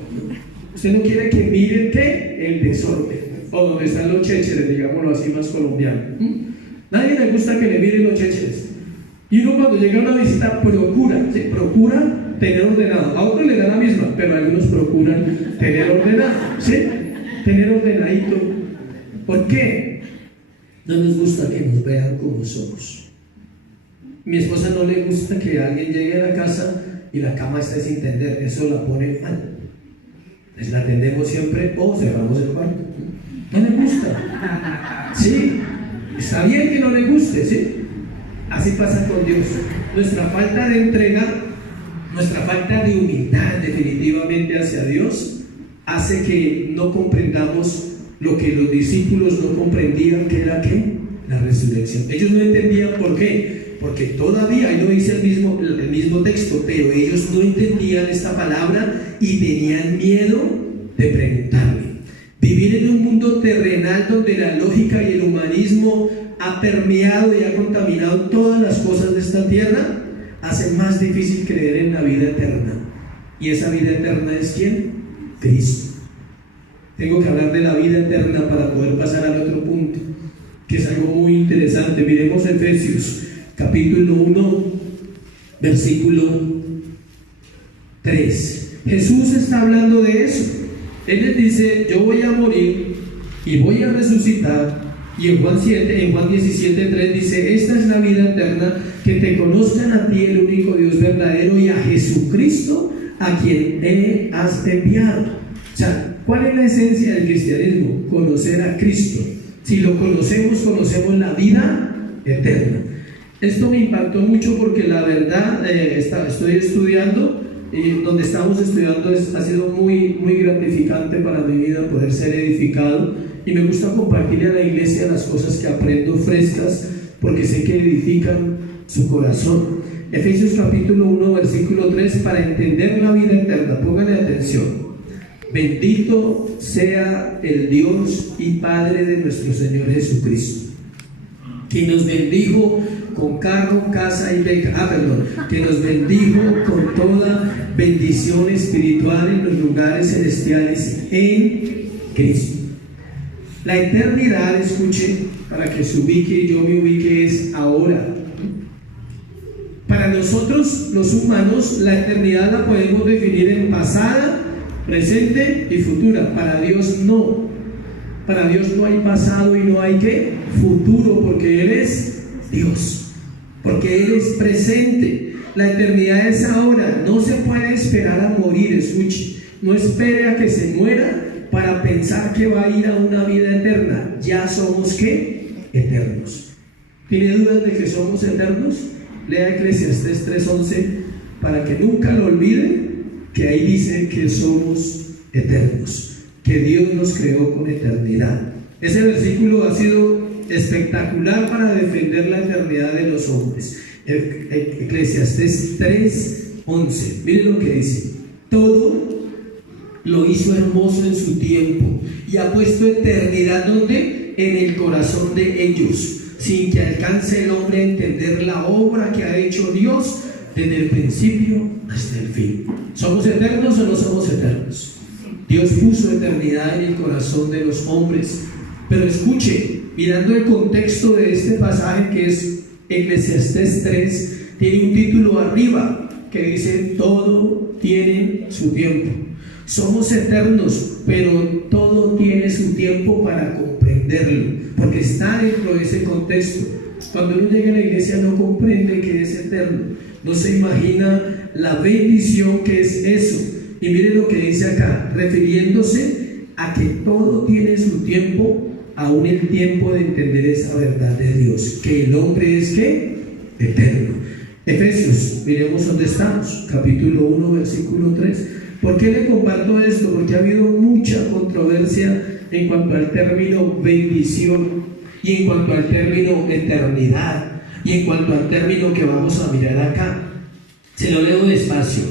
Usted no quiere que miren ¿qué? El desorden. O donde están los chécheres, digámoslo así más colombiano. Nadie le gusta que le miren los chécheres. Y uno cuando llega a una visita procura, ¿sí? Procura tener ordenado. A otros le da la misma, pero algunos procuran tener ordenado, ¿sí? Tener ordenadito. ¿Por qué? No nos gusta que nos vean como somos. Mi esposa no le gusta que alguien llegue a la casa y la cama esté sin tender, eso la pone mal. Les la tendemos siempre o cerramos el cuarto. No le gusta. Sí, está bien que no le guste, ¿sí? Así pasa con Dios. Nuestra falta de entrega, nuestra falta de humildad definitivamente hacia Dios hace que no comprendamos lo que los discípulos no comprendían, que era ¿qué? La resurrección. Ellos no entendían por qué, porque todavía, ahí lo dice el mismo texto, pero ellos no entendían esta palabra y tenían miedo de preguntarle. Vivir en un mundo terrenal donde la lógica y el humanismo ha permeado y ha contaminado todas las cosas de esta tierra, hace más difícil creer en la vida eterna. ¿Y esa vida eterna es quién? Cristo. Tengo que hablar de la vida eterna para poder pasar al otro punto, que es algo muy interesante. Miremos Efesios, capítulo 1, versículo 3. Jesús está hablando de eso. Él les dice, yo voy a morir y voy a resucitar. Y en Juan 17:3 dice, esta es la vida eterna, que te conozcan a ti, el único Dios verdadero, y a Jesucristo, a quien has enviado. O sea, ¿cuál es la esencia del cristianismo? Conocer a Cristo. Si lo conocemos, conocemos la vida eterna. Esto me impactó mucho porque la verdad, estoy estudiando, y donde estamos estudiando ha sido muy, muy gratificante para mi vida poder ser edificado. Y me gusta compartirle a la iglesia las cosas que aprendo frescas, porque sé que edifican su corazón. Efesios capítulo 1, versículo 3, para entender la vida eterna, póngale atención. Bendito sea el Dios y Padre de nuestro Señor Jesucristo, que nos bendijo con carro, casa y beca, que nos bendijo con toda bendición espiritual en los lugares celestiales en Cristo. La eternidad, escuche, para que se ubique y yo me ubique, es ahora. Para nosotros, los humanos, la eternidad la podemos definir en pasada, presente y futura. Para Dios no. Para Dios no hay pasado y no hay ¿qué? Futuro, porque Él es Dios, porque Él es presente. La eternidad es ahora. No se puede esperar a morir, escuche. No espere a que se muera para pensar que va a ir a una vida eterna. Ya somos ¿qué? Eternos. ¿Tiene dudas de que somos eternos? Lea Eclesiastés 3:11 para que nunca lo olvide, que ahí dice que somos eternos, que Dios nos creó con eternidad. Ese versículo ha sido espectacular para defender la eternidad de los hombres. Eclesiastés 3:11, miren lo que dice: todo lo hizo hermoso en su tiempo y ha puesto eternidad ¿dónde? En el corazón de ellos, sin que alcance el hombre a entender la obra que ha hecho Dios desde el principio hasta el fin. ¿Somos eternos o no somos eternos? Dios puso eternidad en el corazón de los hombres. Pero escuche, mirando el contexto de este pasaje, que es Eclesiastés 3, tiene un título arriba que dice: todo tiene su tiempo. Somos eternos, pero todo tiene su tiempo para comprender. entenderlo, porque está dentro de ese contexto. Cuando uno llega a la iglesia no comprende que es eterno, no se imagina la bendición que es eso. Y mire lo que dice acá, refiriéndose a que todo tiene su tiempo, aún el tiempo de entender esa verdad de Dios, que el hombre es ¿qué? Eterno. Efesios, miremos dónde estamos, capítulo 1, versículo 3. ¿Por qué le comparto esto? Porque ha habido mucha controversia en cuanto al término bendición, y en cuanto al término eternidad, y en cuanto al término que vamos a mirar acá. Se lo leo despacio,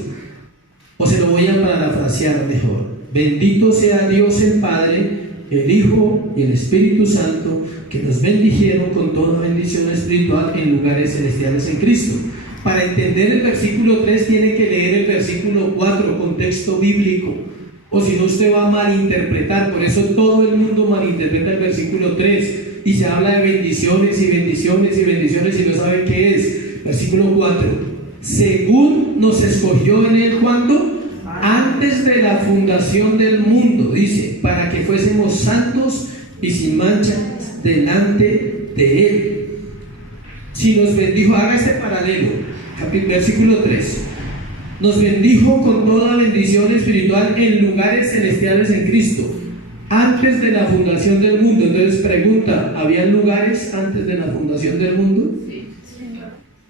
o se lo voy a parafrasear mejor. Bendito sea Dios el Padre, el Hijo y el Espíritu Santo, que nos bendijeron con toda bendición espiritual en lugares celestiales en Cristo. Para entender el versículo 3 tiene que leer el versículo 4, contexto bíblico, o si no usted va a malinterpretar. Por eso todo el mundo malinterpreta el versículo 3 y se habla de bendiciones y bendiciones y bendiciones y no sabe qué es. Versículo 4, según nos escogió en él, ¿cuándo? Antes de la fundación del mundo, dice, para que fuésemos santos y sin mancha delante de él. Si nos bendijo, haga este paralelo, versículo 3, nos bendijo con toda bendición espiritual en lugares celestiales en Cristo, antes de la fundación del mundo. Entonces pregunta, ¿había lugares antes de la fundación del mundo?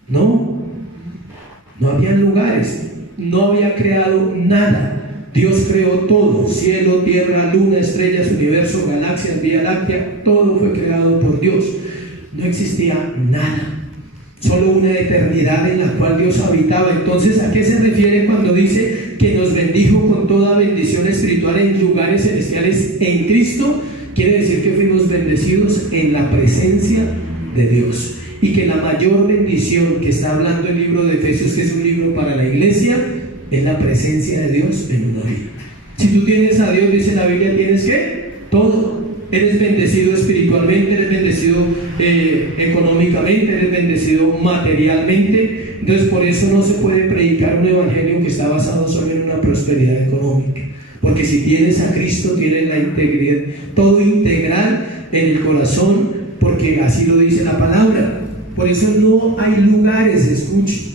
No, no había lugares. No había creado nada. Dios creó todo, cielo, tierra, luna, estrellas, universo, galaxias, vía láctea, todo fue creado por Dios. No existía nada, solo una eternidad en la cual Dios habitaba. Entonces, ¿a qué se refiere cuando dice que nos bendijo con toda bendición espiritual en lugares celestiales en Cristo? Quiere decir que fuimos bendecidos en la presencia de Dios, y que la mayor bendición que está hablando el libro de Efesios, que es un libro para la iglesia, es la presencia de Dios en una vida. Si tú tienes a Dios, dice la Biblia, tienes ¿qué? Todo. Eres bendecido espiritualmente, eres bendecido económicamente, eres bendecido materialmente. Entonces por eso no se puede predicar un evangelio que está basado solo en una prosperidad económica, porque si tienes a Cristo, tienes la integridad, todo integral en el corazón, porque así lo dice la palabra. Por eso no hay lugares, escuche,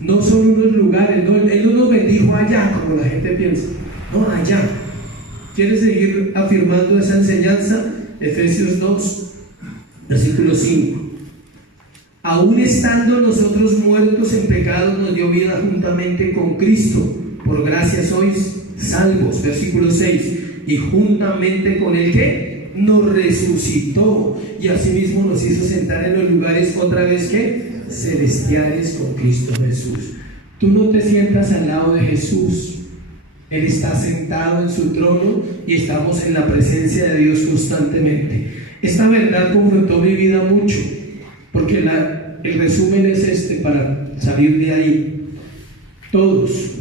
no son unos lugares, no, Él no nos bendijo allá como la gente piensa, no, allá. ¿Quieres seguir afirmando esa enseñanza? Efesios 2, versículo 5. Aún estando nosotros muertos en pecados, nos dio vida juntamente con Cristo. Por gracia sois salvos. Versículo 6. Y juntamente con Él, ¿qué? Nos resucitó y asimismo nos hizo sentar en los lugares otra vez ¿qué? Celestiales con Cristo Jesús. Tú no te sientas al lado de Jesús, Él está sentado en su trono y estamos en la presencia de Dios constantemente. Esta verdad confrontó mi vida mucho, porque el resumen es este para salir de ahí. Todos,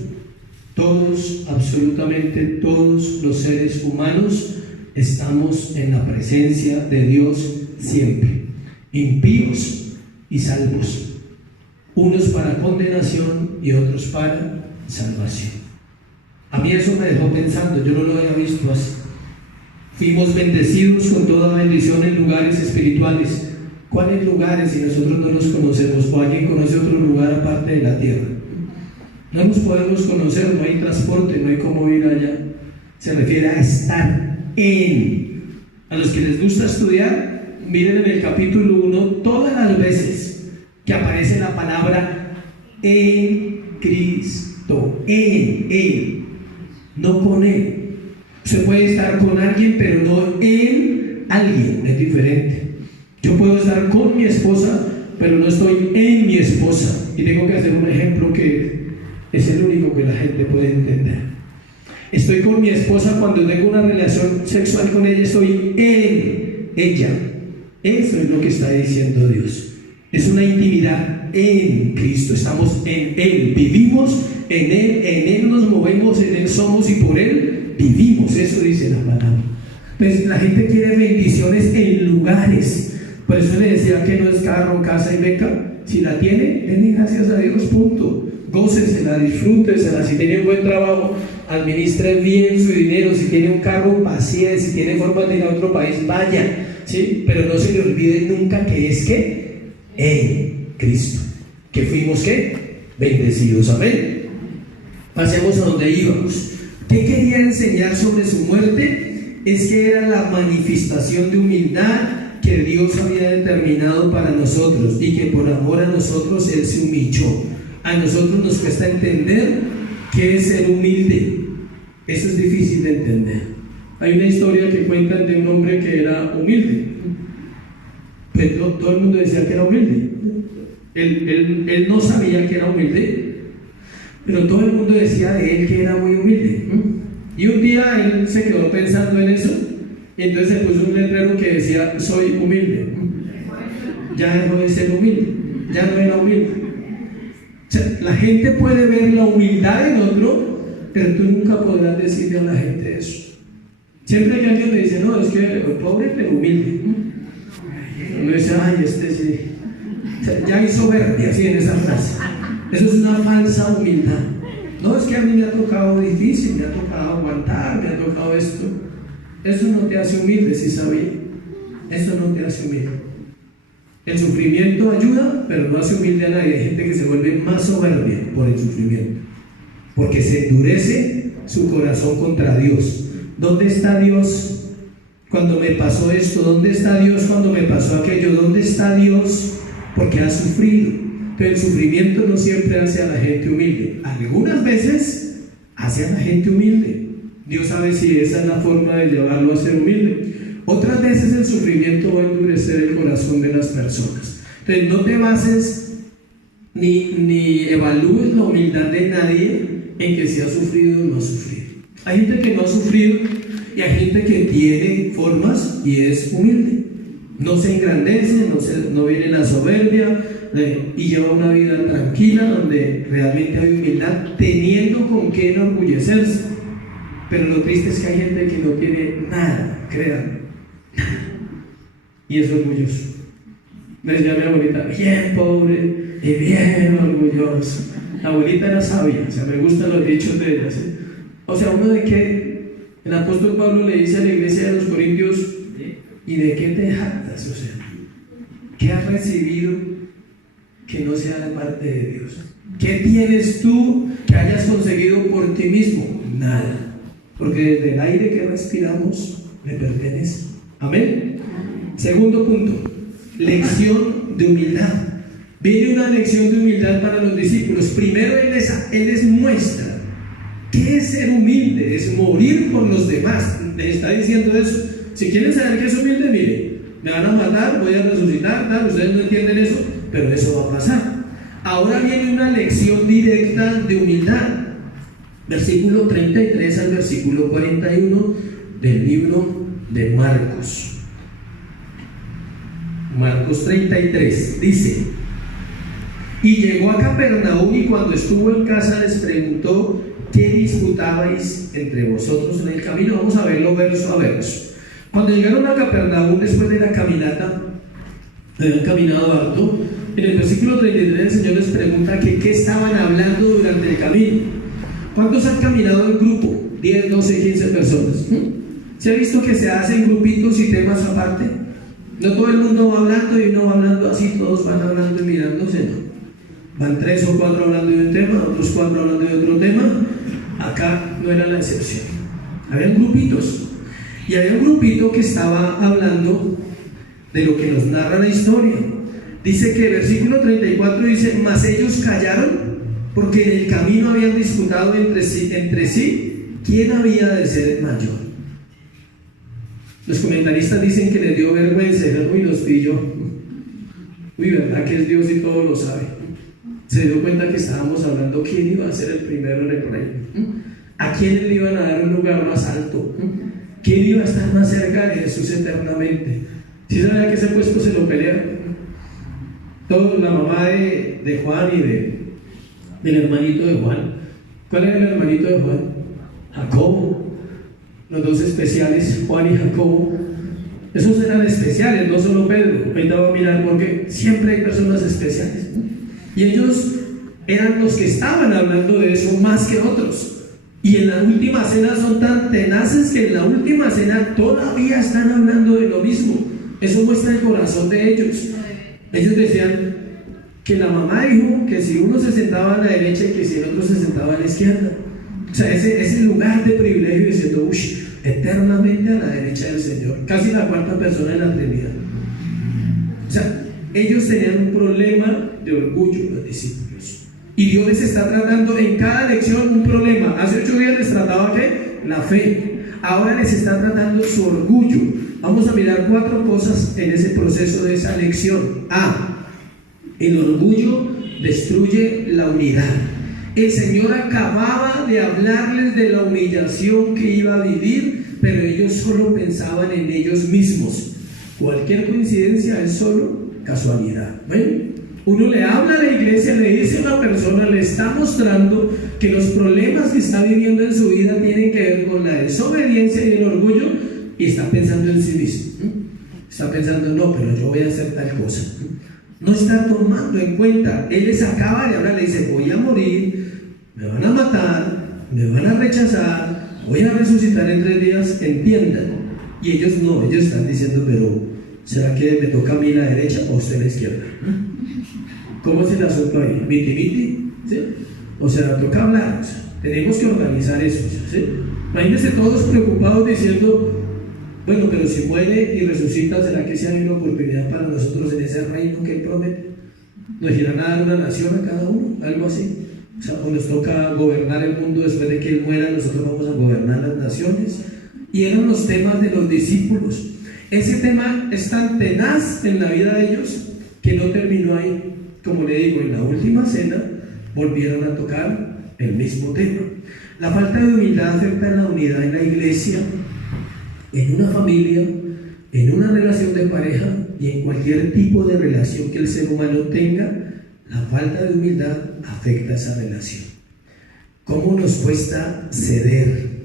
absolutamente todos los seres humanos estamos en la presencia de Dios siempre, impíos y salvos, unos para condenación y otros para salvación. A mí eso me dejó pensando, yo no lo había visto así. Fuimos bendecidos con toda bendición en lugares espirituales. ¿Cuáles lugares si nosotros no los conocemos? ¿O alguien conoce otro lugar aparte de la tierra? No nos podemos conocer, no hay transporte, no hay cómo ir allá. Se refiere a estar en. A los que les gusta estudiar, miren en el capítulo 1 todas las veces que aparece la palabra en Cristo, en, no con Él. Se puede estar con alguien, pero no en alguien, es diferente. Yo puedo estar con mi esposa, pero no estoy en mi esposa. Y tengo que hacer un ejemplo que es el único que la gente puede entender. Estoy con mi esposa cuando tengo una relación sexual con ella, estoy en ella. Eso es lo que está diciendo Dios. Es una intimidad en Cristo. Estamos en Él, vivimos en Él nos movemos, en Él somos y por Él vivimos. Eso dice la palabra. Entonces la gente quiere bendiciones en lugares. Por eso le decía que no es carro, casa y beca. Si la tiene, denle gracias a Dios, punto. Gócensela, disfrútensela. Si tiene un buen trabajo, administre bien su dinero. Si tiene un carro, pasee. Si tiene forma de ir a otro país, vaya. ¿sí? Pero no se le olvide nunca que es que en Cristo, que fuimos ¿qué? Bendecidos, amén. Pasemos a donde íbamos. ¿Qué quería enseñar sobre su muerte? Es que era la manifestación de humildad que Dios había determinado para nosotros y que por amor a nosotros Él se humilló. A nosotros nos cuesta entender qué es ser humilde. Eso es difícil de entender. Hay una historia que cuentan de un hombre que era humilde. Pues todo el mundo decía que era humilde. Él no sabía que era humilde, pero todo el mundo decía de él que era muy humilde. Y un día él se quedó pensando en eso, y entonces se puso un letrero que decía: soy humilde. Ya dejó de ser humilde, ya no era humilde. O sea, la gente puede ver la humildad en otro, pero tú nunca podrás decirle a la gente eso. Siempre que alguien me dice: no, es que pobre pero humilde, uno dice: ay, este sí. O sea, ya hay soberbia así en esa frase. Eso es una falsa humildad. No, es que a mí me ha tocado difícil, me ha tocado aguantar, me ha tocado esto. Eso no te hace humilde, ¿sí sabía? Eso no te hace humilde. El sufrimiento ayuda, pero no hace humilde a nadie. Hay gente que se vuelve más soberbia por el sufrimiento, porque se endurece su corazón contra Dios. ¿Dónde está Dios cuando me pasó esto? ¿Dónde está Dios cuando me pasó aquello? ¿Dónde está Dios? Porque ha sufrido. Pero el sufrimiento no siempre hace a la gente humilde. Algunas veces hace a la gente humilde. Dios sabe si esa es la forma de llevarlo a ser humilde. Otras veces el sufrimiento va a endurecer el corazón de las personas. Entonces no te bases ni evalúes la humildad de nadie en que si ha sufrido o no ha sufrido. Hay gente que no ha sufrido y hay gente que tiene formas y es humilde. No se engrandece, no viene la soberbia y lleva una vida tranquila donde realmente hay humildad, teniendo con qué enorgullecerse. Pero lo triste es que hay gente que no tiene nada, créanme, y es orgulloso. Me decía mi abuelita: bien pobre y bien orgulloso. La abuelita era sabia, o sea, me gustan los dichos de ella, ¿sí? O sea, uno de que el apóstol Pablo le dice a la iglesia de los Corintios: ¿y de qué te jactas? O sea, ¿qué has recibido que no sea de parte de Dios? ¿Qué tienes tú que hayas conseguido por ti mismo? Nada, porque desde el aire que respiramos le pertenece. Amén. Segundo punto, lección de humildad. Viene una lección de humildad para los discípulos. Primero Él les muestra qué es ser humilde, es morir por los demás. Les está diciendo eso. Si quieren saber qué es humilde, mire, me van a matar, voy a resucitar, tal, ustedes no entienden eso, pero eso va a pasar. Ahora viene una lección directa de humildad. Versículo 33 al versículo 41 del libro de Marcos. Marcos 33 dice: y llegó a Capernaum, y cuando estuvo en casa les preguntó: ¿qué disputabais entre vosotros en el camino? Vamos a verlo verso a verso. Cuando llegaron a Capernaum, después de la caminata, habían caminado harto, en el versículo 33 el Señor les pregunta que qué estaban hablando durante el camino. ¿Cuántos han caminado en grupo? 10, 12, 15 personas. ¿Se ha visto que se hacen grupitos y temas aparte? No todo el mundo va hablando y uno va hablando así, todos van hablando y mirándose, ¿no? Van 3 o 4 hablando de un tema, otros 4 hablando de otro tema. Acá no era la excepción. Habían grupitos. Y había un grupito que estaba hablando de lo que nos narra la historia. Dice que el versículo 34 dice: mas ellos callaron porque en el camino habían disputado entre sí quién había de ser el mayor. Los comentaristas dicen que les dio vergüenza. Uy, los pilló. Uy, verdad que es Dios y todo lo sabe. Se dio cuenta que estábamos hablando quién iba a ser el primero en el reino, a quién le iban a dar un lugar más alto, quién iba a estar más cerca de Jesús eternamente. ¿Sí sabía que ese puesto se lo pelearon? Todos, la mamá de Juan y del hermanito de Juan. ¿Cuál era el hermanito de Juan? Jacobo. Los dos especiales, Juan y Jacobo. Esos eran especiales, no solo Pedro. Ahorita va a mirar porque siempre hay personas especiales. Y ellos eran los que estaban hablando de eso más que otros. Y en la última cena son tan tenaces que en la última cena todavía están hablando de lo mismo. Eso muestra el corazón de ellos. Ellos decían que la mamá dijo que si uno se sentaba a la derecha y que si el otro se sentaba a la izquierda. O sea, ese lugar de privilegio diciendo, eternamente a la derecha del Señor, casi la cuarta persona de la Trinidad. O sea, ellos tenían un problema de orgullo, los discípulos. Y Dios les está tratando en cada lección un problema. Hace 8 días les trataba ¿qué? La fe. Ahora les está tratando su orgullo. Vamos a mirar 4 cosas en ese proceso de esa lección. El orgullo destruye la unidad. El Señor acababa de hablarles de la humillación que iba a vivir, pero ellos solo pensaban en ellos mismos. Cualquier coincidencia es solo casualidad. ¿Ven? Uno le habla a la iglesia, le dice a una persona, le está mostrando que los problemas que está viviendo en su vida tienen que ver con la desobediencia y el orgullo, y está pensando en sí mismo. Está pensando, no, pero yo voy a hacer tal cosa. No está tomando en cuenta. Él les acaba de hablar, le dice, voy a morir, me van a matar, me van a rechazar, voy a resucitar en 3 días, entiendan. Y ellos no, ellos están diciendo, pero ¿será que me toca a mí la derecha o a usted la izquierda? ¿Cómo es el asunto ahí? ¿Miti-miti? ¿Sí? O sea, toca hablar, o sea, tenemos que organizar eso, ¿sí? Imagínense todos preocupados diciendo, bueno, pero si muere y resucita, ¿será que sí hay una oportunidad para nosotros en ese reino que Él promete? ¿Nos irán a dar una nación a cada uno? Algo así. O sea, o nos toca gobernar el mundo después de que Él muera, nosotros vamos a gobernar las naciones. Y eran los temas de los discípulos. Ese tema es tan tenaz en la vida de ellos que no terminó ahí. Como le digo, en la última cena volvieron a tocar el mismo tema. La falta de humildad afecta a la unidad en la iglesia, en una familia, en una relación de pareja y en cualquier tipo de relación que el ser humano tenga. La falta de humildad afecta a esa relación. ¿Cómo nos cuesta ceder?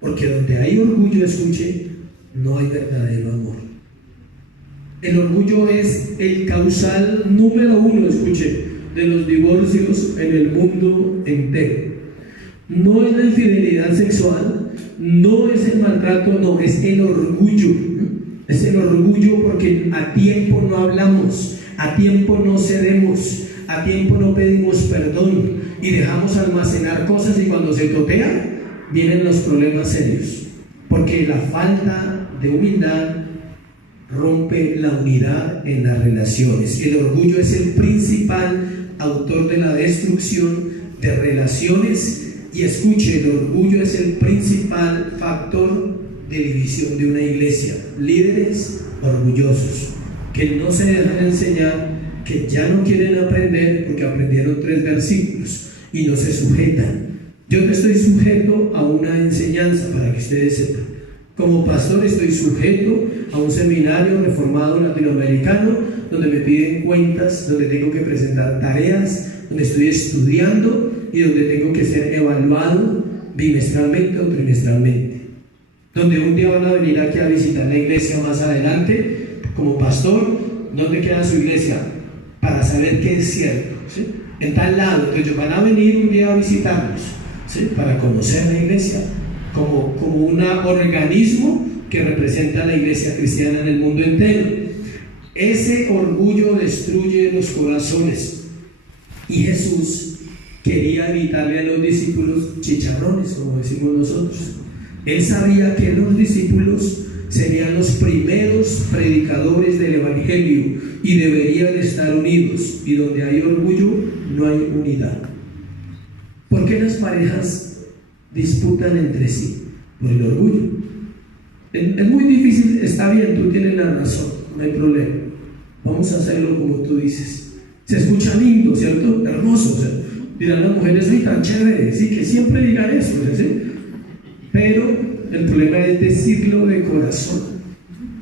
Porque donde hay orgullo, escuche, no hay verdadero amor. El orgullo es el causal número 1, escuche, de los divorcios en el mundo entero. No es la infidelidad sexual, no es el maltrato, no, es el orgullo. Es el orgullo porque a tiempo no hablamos, a tiempo no cedemos, a tiempo no pedimos perdón y dejamos almacenar cosas, y cuando se totea vienen los problemas serios, porque la falta de humildad rompe la unidad en las relaciones. El orgullo es el principal autor de la destrucción de relaciones, y escuche, el orgullo es el principal factor de división de una iglesia. Líderes orgullosos que no se dejan enseñar, que ya no quieren aprender porque aprendieron 3 versículos y no se sujetan. Yo estoy sujeto a una enseñanza, para que ustedes sepan. Como pastor estoy sujeto a un seminario reformado latinoamericano donde me piden cuentas, donde tengo que presentar tareas, donde estoy estudiando y donde tengo que ser evaluado bimestralmente o trimestralmente. Donde un día van a venir aquí a visitar la iglesia más adelante como pastor. ¿Dónde queda su iglesia? Para saber qué es cierto, ¿sí? En tal lado. Entonces van a venir un día a visitarnos, ¿sí? Para conocer la iglesia como un organismo que representa a la iglesia cristiana en el mundo entero. Ese orgullo destruye los corazones, y Jesús quería evitarle a los discípulos chicharrones, como decimos nosotros. Él sabía que los discípulos serían los primeros predicadores del evangelio y deberían estar unidos, y donde hay orgullo no hay unidad. ¿Por qué las parejas disputan entre sí? Por el orgullo. Es muy difícil. Está bien, tú tienes la razón, no hay problema, vamos a hacerlo como tú dices. Se escucha lindo, ¿cierto? Hermoso, o sea, dirán las mujeres, soy tan chévere, sí, que siempre digan eso, ¿sí? Pero el problema es decirlo de corazón.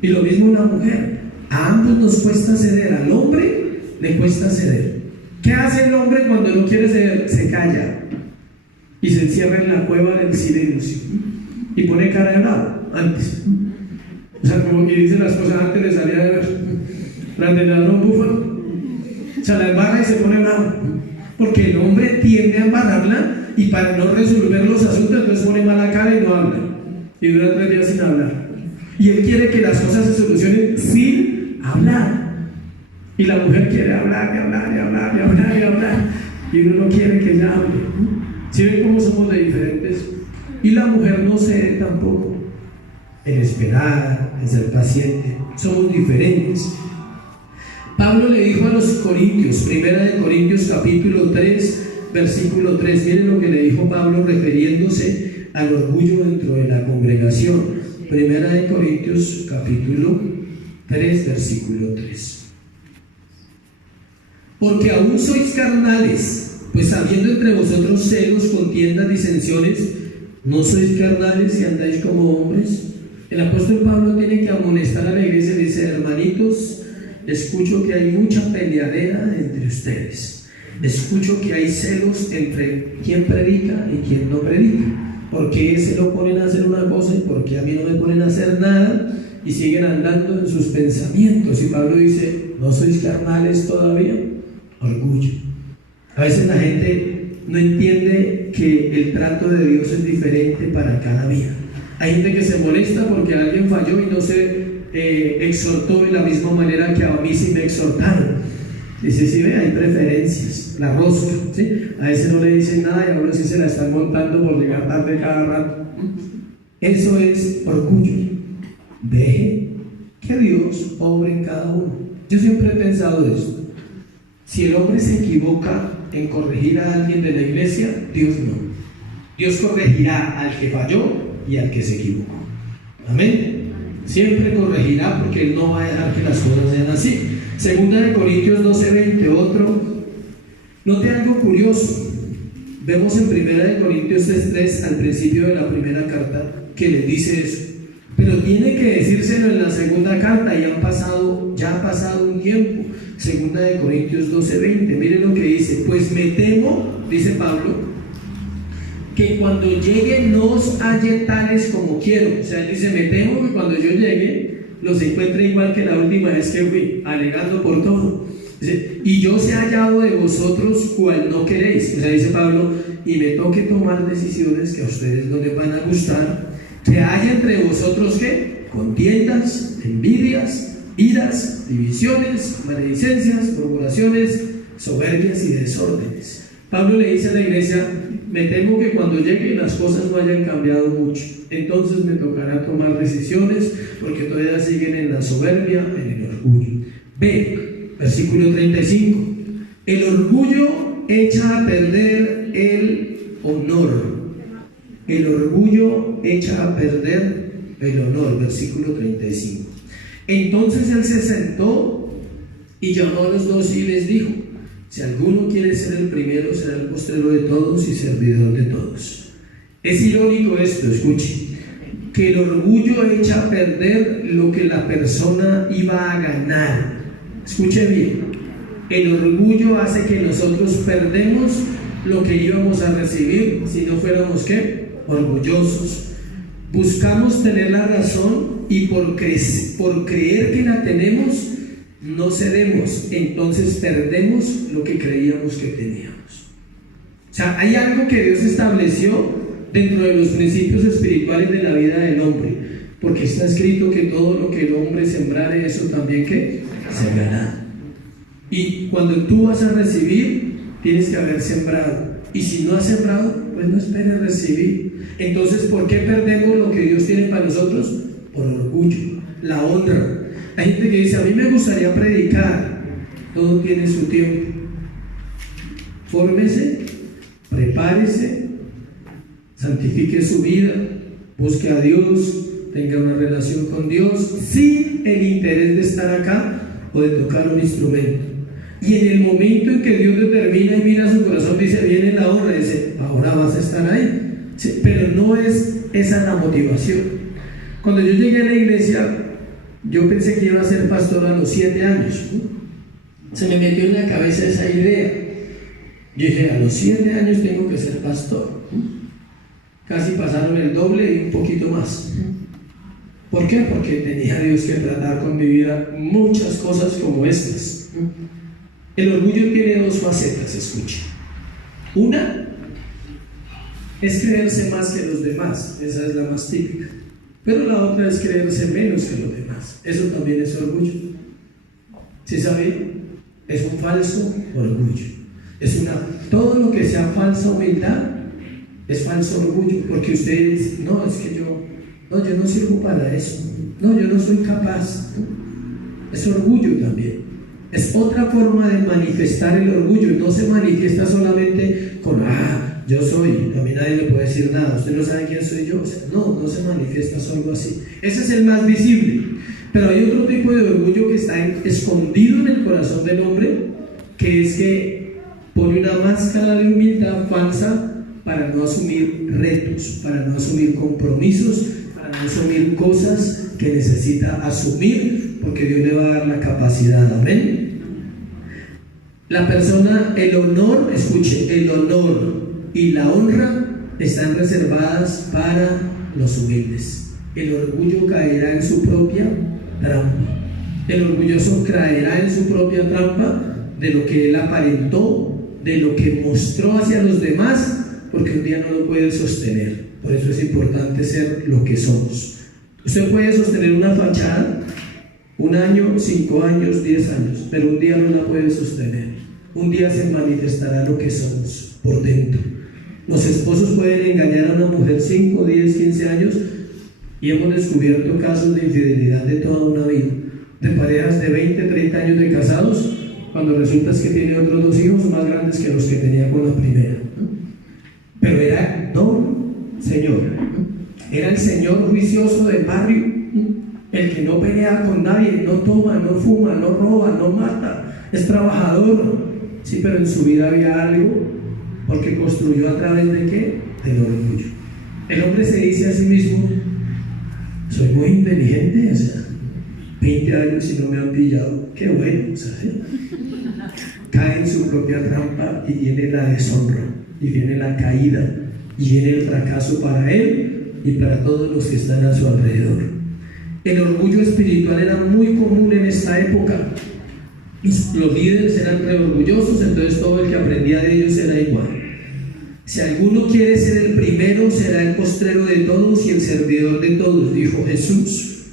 Y lo mismo una mujer. A ambos nos cuesta ceder. Al hombre le cuesta ceder. ¿Qué hace el hombre cuando no quiere ceder? Se calla y se encierra en la cueva del silencio y pone cara de bravo antes. O sea, como que dice las cosas antes de salir a ver. Las de ladrón búfalo. O sea, la embarra y se pone bravo. Porque el hombre tiende a embarrarla, y para no resolver los asuntos entonces pone mala cara y no habla, y dura 3 días sin hablar. Y él quiere que las cosas se solucionen sin hablar. Y la mujer quiere hablar, y hablar, y hablar, y hablar, y hablar. Y uno no quiere que ella hable. ¿Sí ven cómo somos de diferentes? Y la mujer no cede tampoco en esperar, en ser paciente. Somos diferentes. Pablo le dijo a los corintios, 1 Corintios capítulo 3, versículo 3, miren lo que le dijo Pablo refiriéndose al orgullo dentro de la congregación. 1 Corintios capítulo 3, versículo 3. Porque aún sois carnales, pues habiendo entre vosotros celos, contiendas, disensiones, ¿no sois carnales y andáis como hombres? El apóstol Pablo tiene que amonestar a la iglesia y dice: hermanitos, escucho que hay mucha peleadera entre ustedes. Escucho que hay celos entre quién predica y quién no predica. ¿Por qué se lo ponen a hacer una cosa y por qué a mí no me ponen a hacer nada? Y siguen andando en sus pensamientos. Y Pablo dice: ¿no sois carnales todavía? Orgullo. A veces la gente no entiende que el trato de Dios es diferente para cada vida. Hay gente que se molesta porque alguien falló y no se exhortó de la misma manera que a mí sí me exhortaron. Dice: sí, ve, hay preferencias, la rosca, ¿sí? A ese no le dicen nada y ahora sí se la están montando por llegar tarde cada rato. Eso es orgullo. Deje que Dios obre en cada uno. Yo siempre he pensado esto: si el hombre se equivoca en corregir a alguien de la iglesia, Dios no. Dios corregirá al que falló y al que se equivocó. Amén. Siempre corregirá, porque Él no va a dejar que las cosas sean así. 2 Corintios 12:20, otro. Note algo curioso. Vemos en 1 Corintios 3:3, al principio de la primera carta, que le dice eso. Pero tiene que decírselo en la segunda carta, y ya ha pasado un tiempo. 2 Corintios 12:20, miren lo que dice: pues me temo, dice Pablo, que cuando llegue no os halle tales como quiero. O sea, él dice: me temo que cuando yo llegue los encuentre igual que la última vez que fui, alegando por todo. Dice: y yo se hallado de vosotros cual no queréis. O sea, dice Pablo, y me toque tomar decisiones que a ustedes no les van a gustar, que haya entre vosotros ¿qué? Contiendas, envidias, iras, divisiones, maledicencias, murmuraciones, soberbias y desórdenes. Pablo le dice a la iglesia: me temo que cuando llegue las cosas no hayan cambiado mucho, entonces me tocará tomar decisiones, porque todavía siguen en la soberbia, en el orgullo. B, versículo 35. El orgullo echa a perder el honor. El orgullo echa a perder el honor, versículo 35. Entonces él se sentó y llamó a los 12 y les dijo: si alguno quiere ser el primero, será el postrero de todos y servidor de todos. Es irónico esto, escuche, que el orgullo echa a perder lo que la persona iba a ganar. Escuche bien, el orgullo hace que nosotros perdemos lo que íbamos a recibir si no fuéramos ¿qué? Orgullosos. Buscamos tener la razón y por creer que la tenemos, no cedemos, entonces perdemos lo que creíamos que teníamos. O sea, hay algo que Dios estableció dentro de los principios espirituales de la vida del hombre, porque está escrito que todo lo que el hombre sembrare, eso también que segará. Y cuando tú vas a recibir, tienes que haber sembrado, y si no has sembrado, pues no esperes recibir. Entonces, ¿por qué perdemos lo que Dios tiene para nosotros? Por orgullo, la honra. Hay gente que dice: a mí me gustaría predicar. Todo tiene su tiempo. Fórmese, prepárese, santifique su vida, busque a Dios, tenga una relación con Dios sin el interés de estar acá o de tocar un instrumento. Y en el momento en que Dios determina y mira su corazón, dice: viene la honra, dice: ahora vas a estar ahí. Sí, pero no es esa la motivación. Cuando yo llegué a la iglesia, yo pensé que iba a ser pastor a los 7 años. Se me metió en la cabeza esa idea. Yo dije: a los 7 años tengo que ser pastor. Casi pasaron el doble y un poquito más. ¿Por qué? Porque tenía Dios que tratar con mi vida muchas cosas como estas. El orgullo tiene dos facetas, escuche. Una es creerse más que los demás, esa es la más típica. Pero la otra es creerse menos que los demás, eso también es orgullo. ¿Sí sabe? Es un falso orgullo. Todo lo que sea falsa humildad es falso orgullo, porque ustedes, no, es que yo no sirvo para eso, no, yo no soy capaz, ¿no? Es orgullo también. Es otra forma de manifestar el orgullo. No se manifiesta solamente con, yo soy, a mí nadie le puede decir nada, usted no sabe quién soy yo. O sea, no se manifiesta solo así. Ese es el más visible. Pero hay otro tipo de orgullo que está escondido en el corazón del hombre, que es que pone una máscara de humildad falsa para no asumir retos, para no asumir compromisos, para no asumir cosas que necesita asumir, porque Dios le va a dar la capacidad. Amén. La persona, el honor, escuche, el honor y la honra están reservadas para los humildes. El orgullo caerá en su propia trampa. El orgulloso caerá en su propia trampa de lo que él aparentó, de lo que mostró hacia los demás, porque un día no lo puede sostener. Por eso es importante ser lo que somos. Usted puede sostener una fachada 1 año, 5 años, 10 años, pero un día no la puede sostener. Un día se manifestará lo que somos por dentro. Los esposos pueden engañar a una mujer 5, 10, 15 años, y hemos descubierto casos de infidelidad de toda una vida, de parejas de 20, 30 años de casados, cuando resulta que tiene otros 2 hijos más grandes que los que tenía con la primera, ¿no? Pero era don Señor, ¿no? Era el Señor juicioso del barrio, ¿no? El que no pelea con nadie, no toma, no fuma, no roba, no mata, es trabajador. Sí, pero en su vida había algo, porque construyó a través de ¿qué? Del orgullo. El hombre se dice a sí mismo, soy muy inteligente, o sea, 20 años y no me han pillado, qué bueno, ¿sabes? Cae en su propia trampa y viene la deshonra, y viene la caída, y viene el fracaso para él y para todos los que están a su alrededor. El orgullo espiritual era muy común en esta época. Los líderes eran re orgullosos, entonces todo el que aprendía de ellos era igual. Si alguno quiere ser el primero, será el postrero de todos y el servidor de todos, dijo Jesús.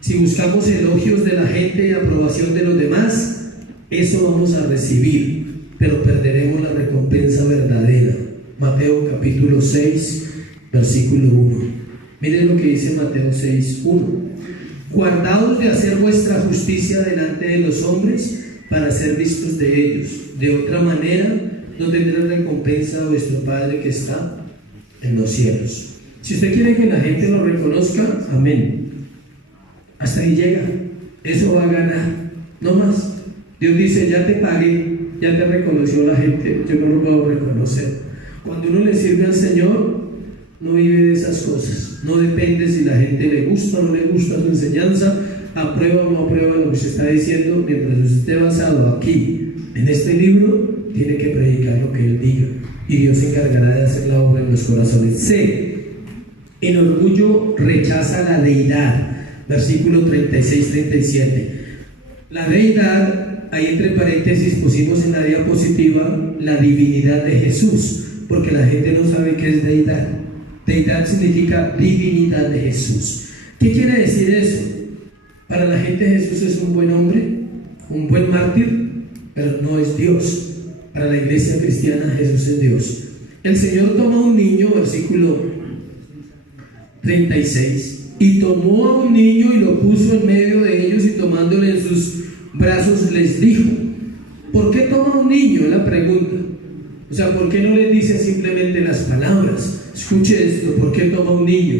Si buscamos elogios de la gente y aprobación de los demás, eso vamos a recibir, pero perderemos la recompensa verdadera. Mateo capítulo 6, versículo 1. Miren lo que dice Mateo 6, 1. Guardaos de hacer vuestra justicia delante de los hombres para ser vistos de ellos. De otra manera, no tendrá recompensa a vuestro Padre que está en los cielos. Si usted quiere que la gente lo reconozca, amén. Hasta ahí llega. Eso va a ganar. No más. Dios dice, ya te pagué, ya te reconoció la gente, yo no lo puedo reconocer. Cuando uno le sirve al Señor, no vive de esas cosas. No depende si la gente le gusta o no le gusta su enseñanza, aprueba o no aprueba lo que se está diciendo. Mientras usted esté basado aquí, en este libro, tiene que predicar lo que Él diga. Y Dios se encargará de hacer la obra en los corazones. C. El orgullo rechaza la deidad. Versículo 36-37. La deidad, ahí entre paréntesis pusimos en la diapositiva la divinidad de Jesús, porque la gente no sabe qué es deidad. Deidad significa divinidad de Jesús. ¿Qué quiere decir eso? Para la gente Jesús es un buen hombre, un buen mártir, pero no es Dios. Para la iglesia cristiana Jesús es Dios. El Señor toma a un niño, versículo 36, y tomó a un niño y lo puso en medio de ellos, y tomándole en sus brazos les dijo. ¿Por qué toma a un niño? Es la pregunta. O sea, ¿por qué no les dice simplemente las palabras? Escuche esto, ¿por qué toma un niño?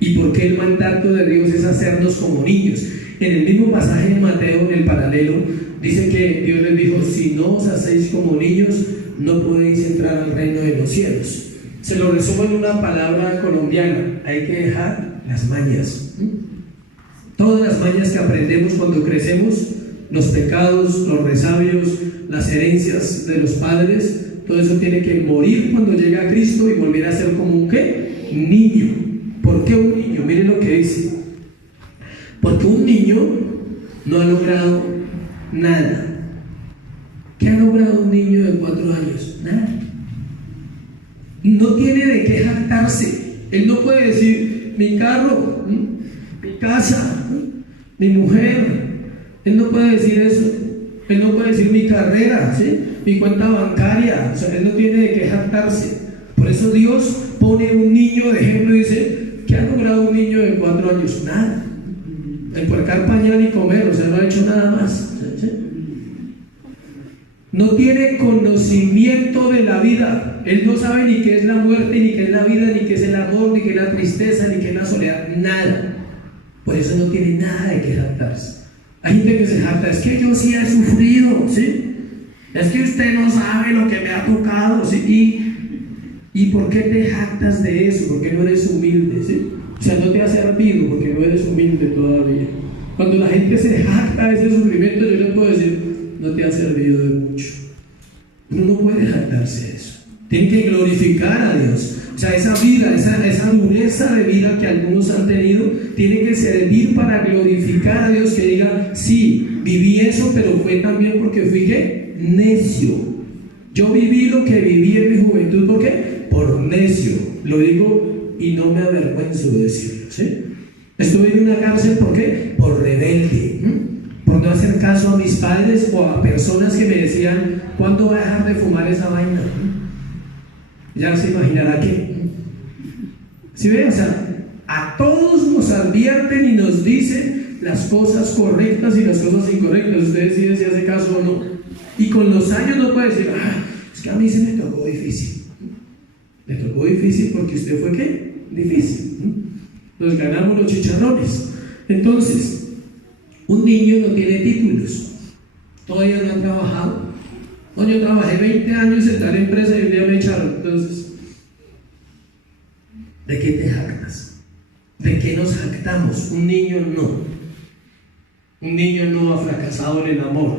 ¿Y por qué el mandato de Dios es hacernos como niños? En el mismo pasaje de Mateo, en el paralelo, dice que Dios les dijo, si no os hacéis como niños, no podéis entrar al reino de los cielos. Se lo resumo en una palabra colombiana, hay que dejar las mañas. Todas las mañas que aprendemos cuando crecemos, los pecados, los resabios, las herencias de los padres, todo eso tiene que morir cuando llega a Cristo y volver a ser como un ¿qué? Niño. ¿Por qué un niño? Miren lo que dice. Porque un niño no ha logrado nada. ¿Qué ha logrado un niño de 4 años? Nada. No tiene de qué jactarse. Él no puede decir, mi carro, mi casa, mi mujer, Él no puede decir eso. Él no puede decir mi carrera, ¿sí? Mi cuenta bancaria. O sea, él no tiene de qué jactarse. Por eso Dios pone un niño de ejemplo y dice, ¿qué ha logrado un niño de 4 años? Nada. El puercar pañal y comer, o sea, no ha hecho nada más. ¿Sí? No tiene conocimiento de la vida. Él no sabe ni qué es la muerte, ni qué es la vida, ni qué es el amor, ni qué es la tristeza, ni qué es la soledad, nada. Por eso no tiene nada de qué jactarse. Hay gente que se jacta, es que yo sí he sufrido, ¿sí? Es que usted no sabe lo que me ha tocado, ¿sí? ¿Y por qué te jactas de eso? Porque no eres humilde, ¿sí? O sea, no te ha servido porque no eres humilde todavía. Cuando la gente se jacta de ese sufrimiento, yo le puedo decir, no te ha servido de mucho. Uno no puede jactarse de eso. Tiene que glorificar a Dios. O sea, esa vida, esa dureza de vida que algunos han tenido, tiene que servir para glorificar a Dios, que diga, sí, viví eso, pero fue también porque fui, ¿qué? Necio. Yo viví lo que viví en mi juventud, ¿por qué? Por necio. Lo digo y no me avergüenzo de decirlo, ¿sí? Estuve en una cárcel, ¿por qué? Por rebelde, por no hacer caso a mis padres o a personas que me decían, ¿cuándo va a dejar de fumar esa vaina? Ya se imaginará qué. ¿Sí ve? O sea, a todos nos advierten y nos dicen las cosas correctas y las cosas incorrectas. Usted decide si hace caso o no. Y con los años no puede decir, es que a mí se me tocó difícil. Me tocó difícil porque usted fue ¿qué? Difícil. Nos ganamos los chicharrones. Entonces, un niño no tiene títulos. Todavía no ha trabajado. No, yo trabajé 20 años en tal empresa y un día me echaron. Entonces, ¿de qué te jactas? ¿De qué nos jactamos? Un niño no. Un niño no ha fracasado en el amor.